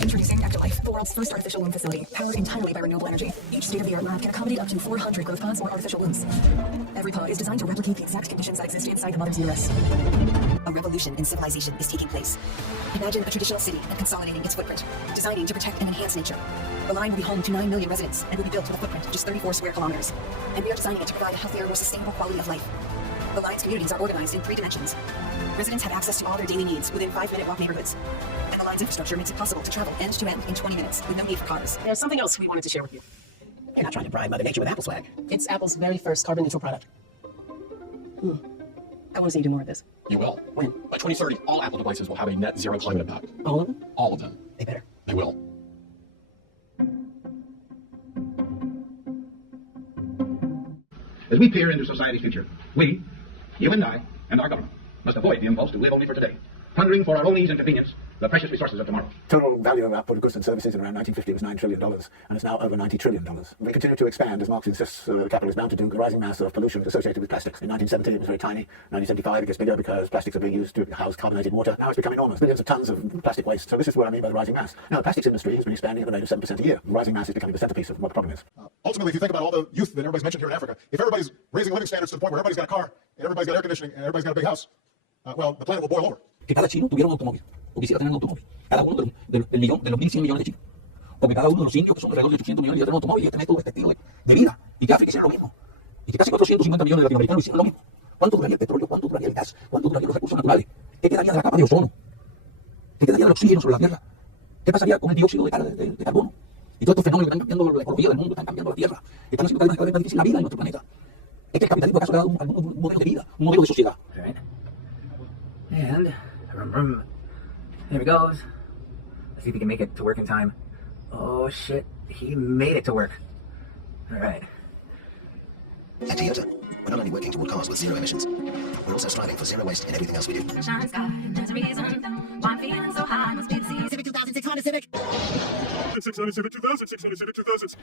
Introducing Ectolife, the world's first artificial womb facility, powered entirely by renewable energy. Each state-of-the-art lab can accommodate up to 400 growth pods or artificial wombs. Every pod is designed to replicate the exact conditions that exist inside the mother's uterus. A revolution in civilization is taking place. Imagine a traditional city and consolidating its footprint, designing to protect and enhance nature. The line will be home to 9 million residents and will be built with a footprint of just 34 square kilometers. And we are designing it to provide a healthier, more sustainable quality of life. The line's communities are organized in 3 dimensions. Residents have access to all their daily needs within 5-minute walk neighborhoods. And the line's infrastructure makes it possible to travel end to end in 20 minutes with no need for cars. There's something else we wanted to share with you. You're not trying to bribe Mother Nature with Apple swag. It's Apple's very first carbon neutral product. I want to see you do more of this. You will. When? By 2030, all Apple devices will have a net zero climate impact. All of them? All of them. They better. They will. As we peer into society's future, we, you and I, and our government, must avoid the impulse to live only for today, hungering for our own ease and convenience, the precious resources of tomorrow. Total value of output of goods and services in around 1950 was $9 trillion, and it's now over $90 trillion. We continue to expand, as Marx insists capital is bound to do. The rising mass of pollution is associated with plastics. In 1970, it was very tiny. 1975, it gets bigger because plastics are being used to house carbonated water. Now it's become enormous. Billions of tons of plastic waste. So this is what I mean by the rising mass. Now, the plastics industry has been expanding at a rate of 7% a year. The rising mass is becoming the centerpiece of what the problem is. Ultimately, if you think about all the youth that everybody's mentioned here in Africa, if everybody's raising living standards to the point where everybody's got a car, and everybody's got air conditioning, and everybody's got a big house, well, the planet will boil over. Que cada chino tuviera un automóvil, o quisiera tener un automóvil. Cada uno de los 1.100 millones de chinos. O que cada uno de los indios, que son alrededor de 800 millones, quisiera tener un automóvil y tener todo este estilo de vida. Y que África hiciera lo mismo. Y que casi 450 millones de latinoamericanos hicieran lo mismo. ¿Cuánto duraría el petróleo? ¿Cuánto duraría el gas? ¿Cuánto durarían los recursos naturales? ¿Qué quedaría de la capa de ozono? ¿Qué quedaría del oxígeno sobre la Tierra? ¿Qué pasaría con el dióxido de carbono? Y todos estos fenómenos que están cambiando la ecología del mundo, están cambiando la Tierra, están haciendo cada vez más difícil la vida en nuestro planeta. Es que el capitalismo acaso ha dado un modelo de vida, un modelo de sociedad. Right. And here he goes. Let's see if he can make it to work in time. Oh shit, he made it to work. All right. At Toyota, we're not only working toward cars with zero emissions, we're also striving for zero waste in everything else we do. Sunshine sky, there's a reason why I'm feeling so high. Must be the season. Civic 2006 Honda Civic. 600 Civic 2000, 600 Civic 2000.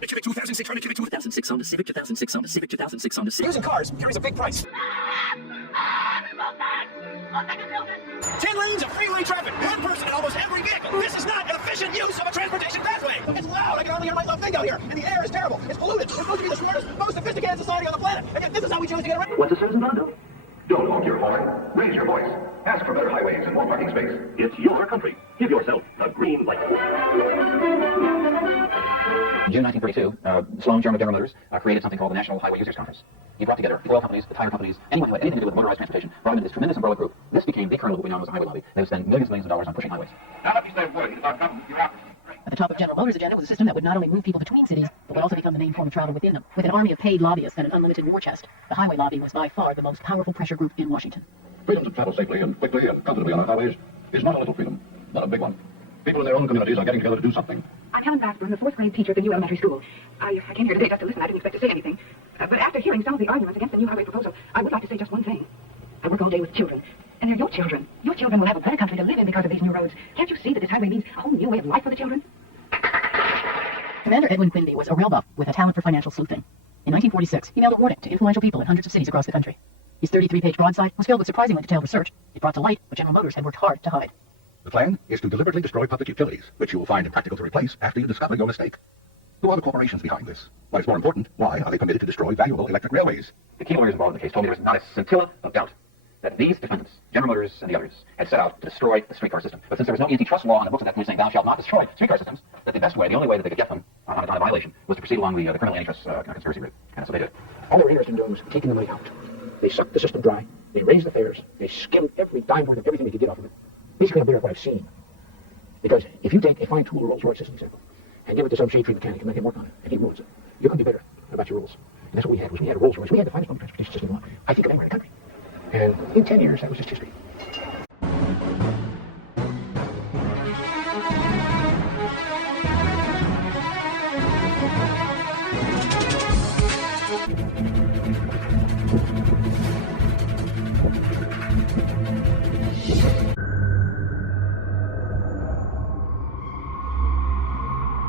Civic 2600, Civic 2600, Civic 2600, Civic 2600, Civic. Using cars carries a big price. 10 lanes of freeway traffic, one person in almost every vehicle. This is not an efficient use of a transportation pathway. It's loud. I can hardly hear myself think out here. And the air is terrible. It's polluted. We're supposed to be the smartest, most sophisticated society on the planet. And yet this is how we choose to get around. What's a citizen gonna do? Don't honk your horn. Raise your voice. Ask for better highways and more parking space. It's your country. Give yourself a green light. In June 1932, Sloan, chairman of General Motors, created something called the National Highway Users Conference. He brought together the oil companies, the tire companies, anyone who had anything to do with motorized transportation, brought them into this tremendous umbrella group. This became the kernel of what we know as the highway lobby. They would spend millions and millions of dollars on pushing highways. Now let me say a word about government bureaucracy. At the top of General Motors' agenda was a system that would not only move people between cities, but would also become the main form of travel within them. With an army of paid lobbyists and an unlimited war chest, the highway lobby was by far the most powerful pressure group in Washington. Freedom to travel safely and quickly and comfortably on our highways is not a little freedom, not a big one. People in their own communities are getting together to do something. I'm Helen Blackburn, the 4th grade teacher at the new elementary school. I came here today just to listen. I didn't expect to say anything. But after hearing some of the arguments against the new highway proposal, I would like to say just one thing. I work all day with children, and they're your children. Your children will have a better country to live in because of these new roads. Can't you see that this highway means a whole new way of life for the children? Commander Edwin Quinby was a rail buff with a talent for financial sleuthing. In 1946, he mailed a warning to influential people in hundreds of cities across the country. His 33-page broadside was filled with surprisingly detailed research. It brought to light what General Motors had worked hard to hide. The plan is to deliberately destroy public utilities, which you will find impractical to replace after you discover your mistake. Who are the corporations behind this? What is more important, why are they permitted to destroy valuable electric railways? The key lawyers involved in the case told me there was not a scintilla of doubt that these defendants, General Motors and the others, had set out to destroy the streetcar system. But since there was no antitrust law on the books at that point saying thou shalt not destroy streetcar systems, that the best way, the only way that they could get them on a violation was to proceed along the criminal antitrust conspiracy route. And so they did. All they were interested in doing was taking the money out. They sucked the system dry. They raised the fares. They skimmed every dime worth of everything they could get off of it. Basically, I'm doing what I've seen. Because if you take a fine tool Rolls-Royce as an example, and give it to some shade tree mechanic and let him work on it, and he ruins it, you're going to be better about your rules. And that's what we had, was we had a Rolls-Royce. We had the finest public transportation system in the world, I think, of anywhere in the country. And in 10 years, that was just history.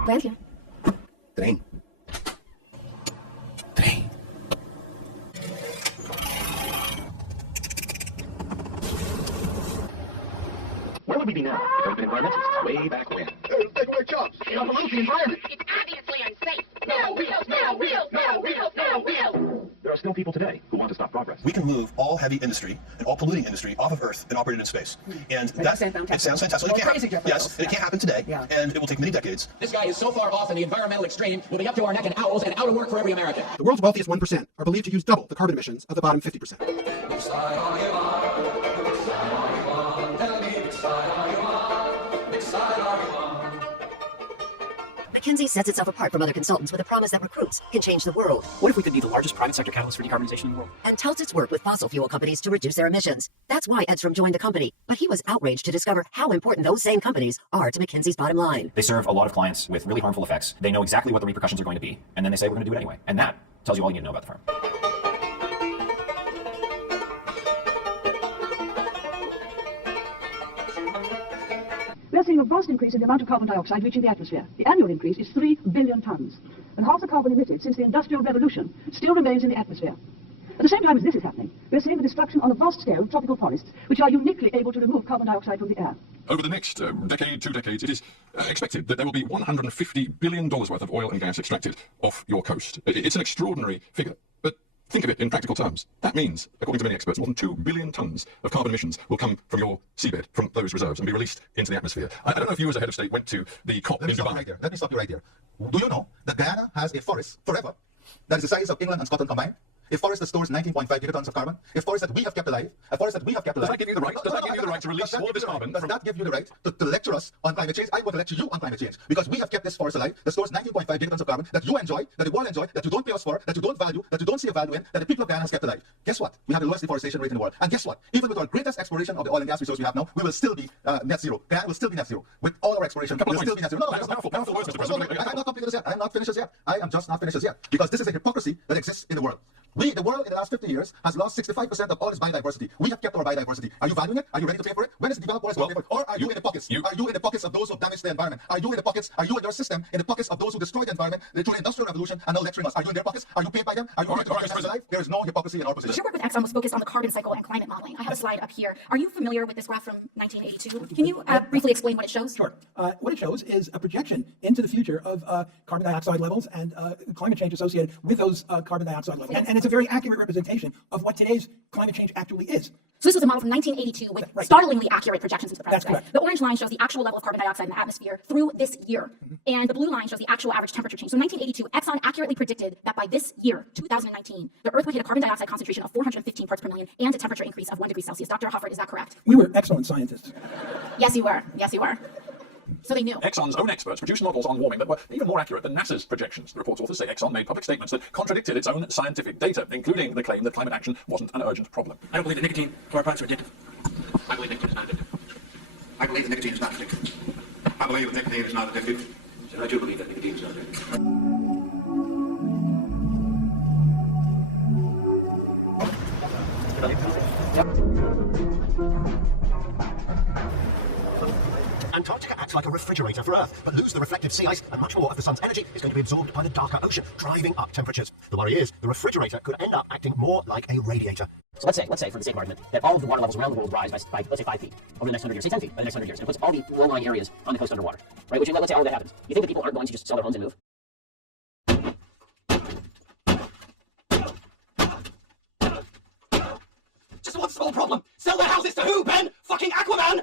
Gracias. Tren. way back when. It'll take away jobs. It'll pollute the environment. It's obviously unsafe. No wheels, no wheels, no wheels, no wheels. There are still people today who want to stop progress. We can remove all heavy industry and all polluting industry off of Earth and operate it in space. And that it sounds fantastic. It can't happen. Yes, it can't happen today, and it will take many decades. This guy is so far off in the environmental extreme, we'll be up to our neck in owls and out of work for every American. The world's wealthiest 1% are believed to use double the carbon emissions of the bottom 50%. McKinsey sets itself apart from other consultants with a promise that recruits can change the world. What if we could be the largest private sector catalyst for decarbonization in the world? And touts its work with fossil fuel companies to reduce their emissions. That's why Edstrom joined the company, but he was outraged to discover how important those same companies are to McKinsey's bottom line. They serve a lot of clients with really harmful effects. They know exactly what the repercussions are going to be, and then they say we're going to do it anyway. And that tells you all you need to know about the firm. We are seeing a vast increase in the amount of carbon dioxide reaching the atmosphere. The annual increase is 3 billion tons. And half the carbon emitted since the Industrial Revolution still remains in the atmosphere. At the same time as this is happening, we are seeing the destruction on a vast scale of tropical forests, which are uniquely able to remove carbon dioxide from the air. Over the next decade, 2 decades, it is expected that there will be $150 billion worth of oil and gas extracted off your coast. It's an extraordinary figure, but think of it in practical terms. That means, according to many experts, more than 2 billion tons of carbon emissions will come from your seabed, from those reserves, and be released into the atmosphere. I don't know if you as a head of state went to the COP in Dubai. Let me stop you right there. Do you know that Guyana has a forest forever that is the size of England and Scotland combined? A forest that stores 19.5 gigatons of carbon, a forest that we have kept alive, a forest that we have kept alive. Does that give you the right? Does that give you the right to release all of this carbon? Does that give you the right to lecture us on climate change? I want to lecture you on climate change because we have kept this forest alive that stores 19.5 gigatons of carbon that you enjoy, that the world enjoy, that you don't pay us for, that you don't value, that you don't see a value in, that the people of Guyana has kept alive. Guess what? We have the lowest deforestation rate in the world. And guess what? Even with our greatest exploration of the oil and gas resource we have now, we will still be net zero. Guyana will still be net zero. With all our exploration, we will still be net zero. No, I'm not completing this yet. I am not finished as yet. I am just not finished as yet. Because this is a hypocrisy that exists in the world. The world in the last 50 years has lost 65% of all its biodiversity. We have kept our biodiversity. Are you valuing it? Are you ready to pay for it? When is the developed world going to pay for it? Or are you in the pockets? Are you in the pockets of those who damage the environment? Are you in the pockets? Are you in your system in the pockets of those who destroy the environment through the Industrial Revolution and now lecturing us? Are you in their pockets? Are you paid by them? Are you paid to keep us alive? There is no hypocrisy in our position. Your work with Exxon was focused on the carbon cycle and climate modeling. I have a slide up here. Are you familiar with this graph from 1982? Can you briefly explain what it shows? Sure. What it shows is a projection into the future of carbon dioxide levels and climate change associated with those carbon dioxide levels. And it's a very accurate representation of what today's climate change actually is. So this was a model from 1982 with startlingly accurate projections into the present day. The orange line shows the actual level of carbon dioxide in the atmosphere through this year. And the blue line shows the actual average temperature change. So in 1982, Exxon accurately predicted that by this year, 2019, the Earth would hit a carbon dioxide concentration of 415 parts per million and a temperature increase of 1 degree Celsius. Dr. Hoffert, is that correct? We were excellent scientists. Yes, you were. Yes, you were. So they knew. Exxon's own experts produced models on warming that were even more accurate than NASA's projections. The report's authors say Exxon made public statements that contradicted its own scientific data, including the claim that climate action wasn't an urgent problem. I don't believe that nicotine or products are addictive. I believe nicotine is not addictive. I believe that nicotine is not addictive. I believe that nicotine is not addictive. I do believe that nicotine is not addictive. Antarctica acts like a refrigerator for Earth, but lose the reflective sea ice, and much more of the sun's energy is going to be absorbed by the darker ocean, driving up temperatures. The worry is the refrigerator could end up acting more like a radiator. So let's say, for the sake of argument, that all of the water levels around the world rise by let's say 5 feet over the next 100 years. Say 10 feet over the next 100 years. And it puts all the low-lying areas on the coast underwater. Right? Which, let's say all of that happens. You think that people aren't going to just sell their homes and move? Just one small problem. Sell their houses to who, Ben? Fucking Aquaman!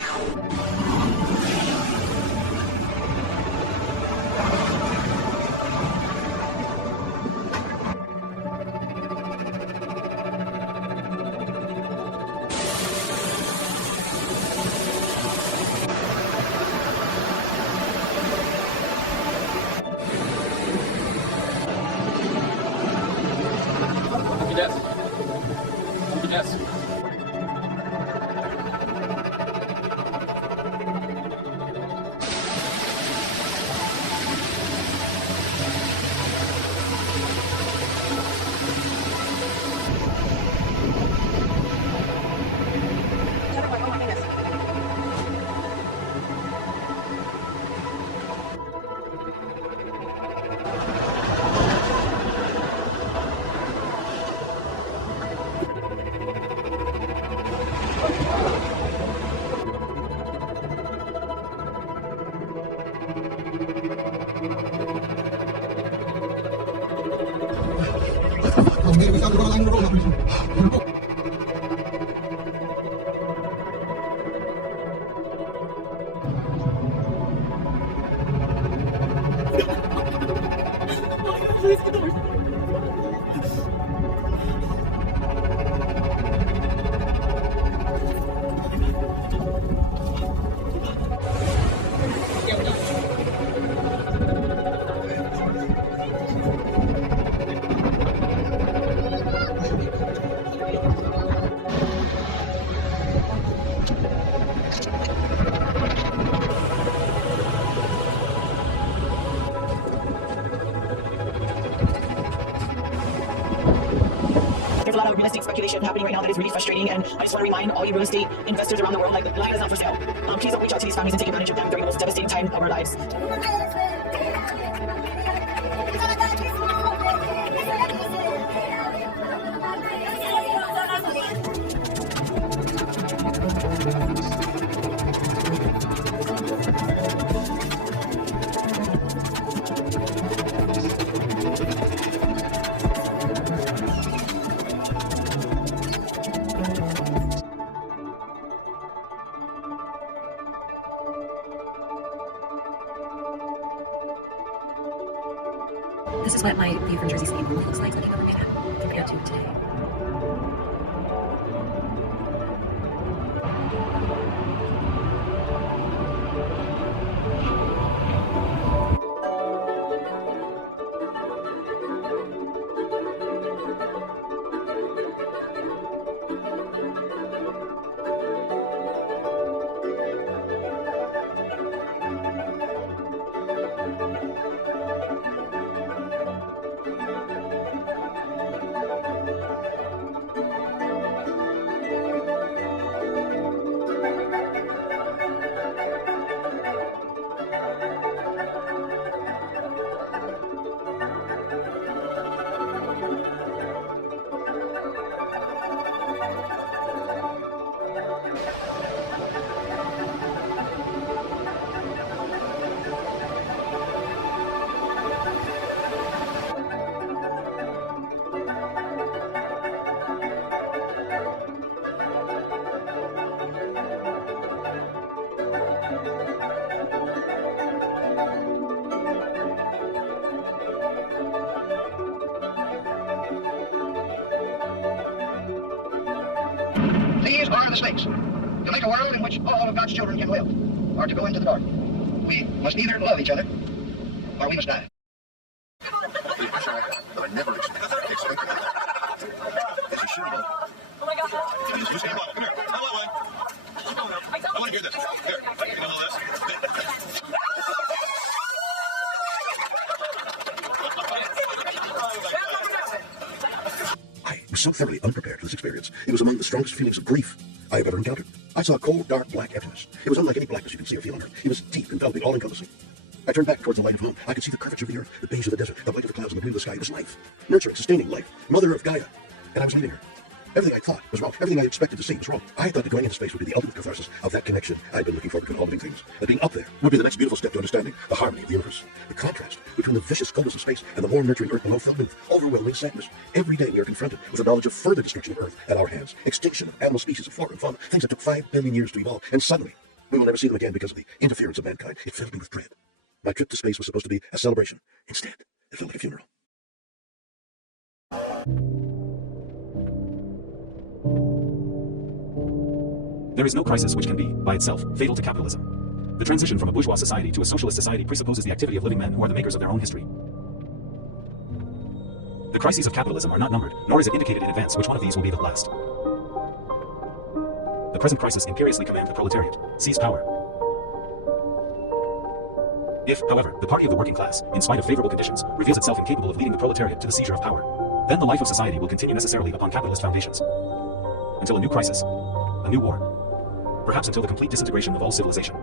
Yes. There's a lot of real estate speculation happening right now that is really frustrating, and I just want to remind all you real estate investors around the world, like, the land is not for sale. Please don't reach out to these families and take advantage of them during the most devastating time of our lives. This is what my view from Jersey City looks like looking over Manhattan compared to today. These are the stakes. To make a world in which all of God's children can live, or to go into the dark. We must either love each other, or we must die. I never expected that. As you should have. Oh my God. You stand up. Come here. Hello, I want to hear this. Here. You know all this. I was so thoroughly unprepared for this experience. It was among the strongest feelings of grief I have ever encountered. I saw a cold, dark, black emptiness. It was unlike any blackness you can see or feel on earth. It was deep, enveloping, all-encompassing. I turned back towards the light of home. I could see the curvature of the earth, the beige of the desert, the white of the clouds, and the blue of the sky. It was life. Nurturing, sustaining life. Mother of Gaia. And I was leaving her. Everything I thought was wrong. Everything I expected to see was wrong. I thought that going into space would be the ultimate catharsis of that connection I'd been looking for between all living things. That being up there would be the next beautiful step to understanding the harmony of the universe. The contrast between the vicious coldness of space and the warm, nurturing earth below filled me with overwhelming sadness. Every day we are confronted with the knowledge of further destruction of earth at our hands. Extinction of animal species, of flora and fauna, things that took 5 billion years to evolve. And suddenly, we will never see them again because of the interference of mankind. It filled me with dread. My trip to space was supposed to be a celebration. Instead, it felt like a funeral. There is no crisis which can be, by itself, fatal to capitalism. The transition from a bourgeois society to a socialist society presupposes the activity of living men who are the makers of their own history. The crises of capitalism are not numbered, nor is it indicated in advance which one of these will be the last. The present crisis imperiously commands the proletariat: seize power. If, however, the party of the working class, in spite of favorable conditions, reveals itself incapable of leading the proletariat to the seizure of power, then the life of society will continue necessarily upon capitalist foundations. Until a new crisis, a new war, perhaps until the complete disintegration of all civilization.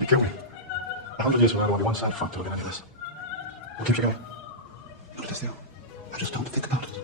They killed me. 100 years from now, there will be one side fucked looking at this. What keeps you going? I just don't think about it.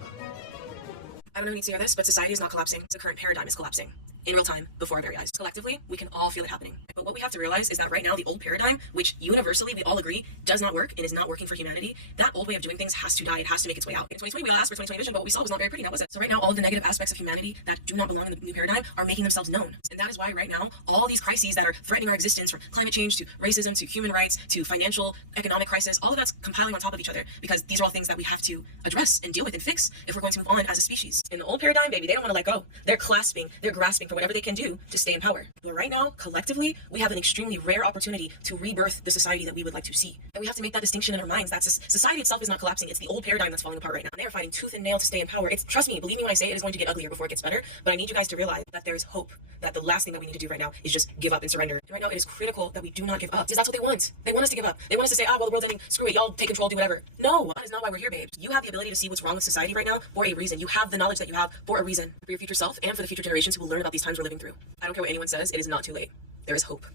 I don't know who needs to hear this, but society is not collapsing. The current paradigm is collapsing. In real time, before our very eyes. Collectively, we can all feel it happening. But what we have to realize is that right now, the old paradigm, which universally we all agree does not work and is not working for humanity, that old way of doing things has to die. It has to make its way out. In 2020, we all asked for 2020 vision, but what we saw was not very pretty, now was it? So right now, all of the negative aspects of humanity that do not belong in the new paradigm are making themselves known. And that is why right now, all these crises that are threatening our existence, from climate change to racism to human rights to financial, economic crisis, all of that's compiling on top of each other because these are all things that we have to address and deal with and fix if we're going to move on as a species. In the old paradigm, baby, they don't want to let go. They're clasping, they're grasping for whatever they can do to stay in power. But right now, collectively, we have an extremely rare opportunity to rebirth the society that we would like to see. And we have to make that distinction in our minds that society itself is not collapsing. It's the old paradigm that's falling apart right now. And they are fighting tooth and nail to stay in power. Trust me, believe me when I say it is going to get uglier before it gets better. But I need you guys to realize that there is hope. That the last thing that we need to do right now is just give up and surrender. And right now, it is critical that we do not give up. Because that's what they want. They want us to give up. They want us to say, well, the world's ending. Screw it. Y'all take control, do whatever. No, that is not why we're here, babes. You have the ability to see what's wrong with society right now for a reason. You have the knowledge that you have for a reason. For your future self and for the future generations who will learn about these times we're living through. I don't care what anyone says. It is not too late. There is hope.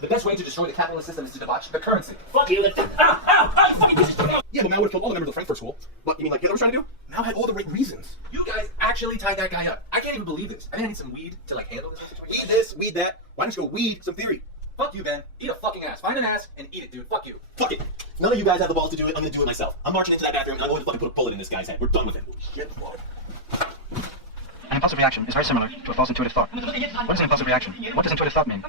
The best way to destroy the capitalist system is to debauch the currency. Fuck you! You fucking piece of shit! Yeah, but Mao would have killed all the members of the Frankfurt School. But you mean like Hitler was trying to do? Mao had all the right reasons. You guys actually tied that guy up. I can't even believe this. I think I need some weed to like handle this situation. Weed this, weed that. Why don't you go weed some theory? Fuck you, Ben. Eat a fucking ass. Find an ass and eat it, dude. Fuck you. Fuck it. None of you guys have the balls to do it. I'm gonna do it myself. I'm marching into that bathroom and I'm going to fucking put a bullet in this guy's head. We're done with him. Shit. An impulsive reaction is very similar to a false intuitive thought. What is an impulsive reaction? What does intuitive thought mean?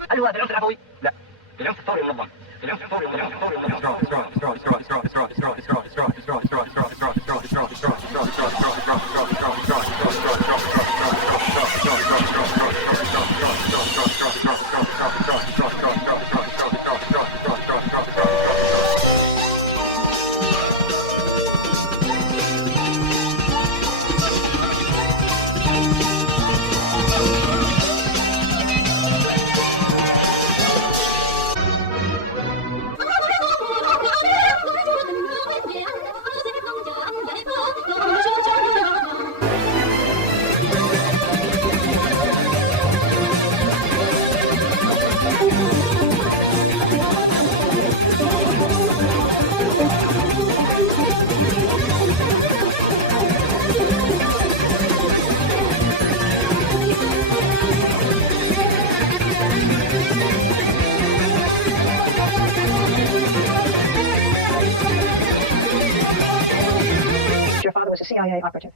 CIA operative.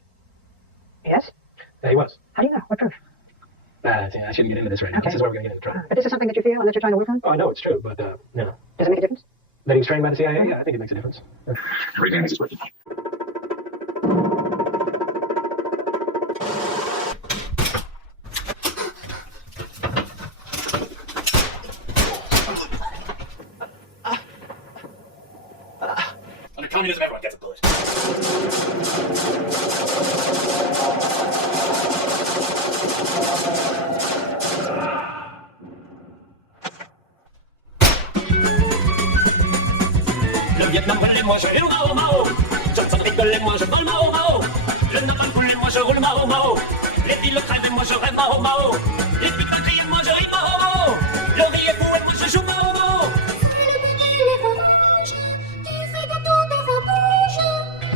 Yes? Yeah, he was. How do you know? What proof? I shouldn't get into this right now. Okay. This is where we're going to get into trouble. But this is something that you feel and that you're trying to work on? Oh, I know it's true, but, no. Does it make a difference? That he was trained by the CIA? Yeah, I think it makes a difference. Everything is working. Under communism, everyone gets a bullet. Le Vietnam brûle, moi je vais au Mao Mao. Johnson rigole, moi je vole Mao Mao. Le Nord coule, moi je roule Mao Mao. Les villes crèvent, moi je rêve Mao Mao. Les putains crient, moi je ris Mao Mao. Le riz est fou et moi je joue Mao Mao.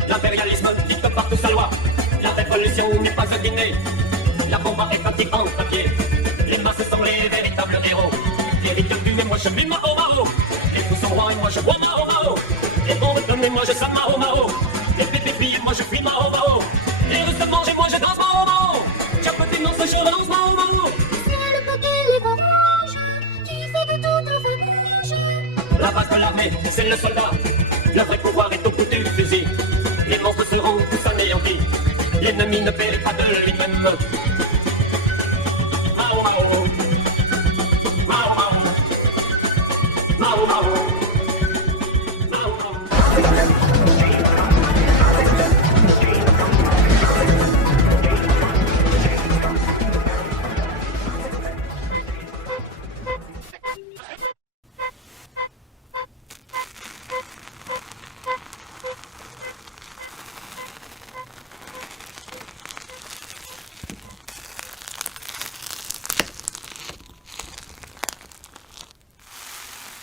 L'impérialisme dicte partout sa loi. La révolution n'est pas un dîner. La bombe est un type en papier. Les masses sont les véritables héros. Les rites tuent et moi je vis Mao Mao. Les fous sont rois et moi je bois Mao Mao. Les bombes donnent et moi je sers Mao Mao. Les bébés filles et moi je fuis Mao Mao. Les russes mangent et moi je danse Mao Mao. Tiens petit non, je relance Mao Mao. La base de l'armée, c'est le soldat. Le vrai pouvoir est au bout du fusil. Les monstres seront tous anéantis. L'ennemi ne périt pas de lui-même. Mao Mao. Mao Mao. Mao Mao.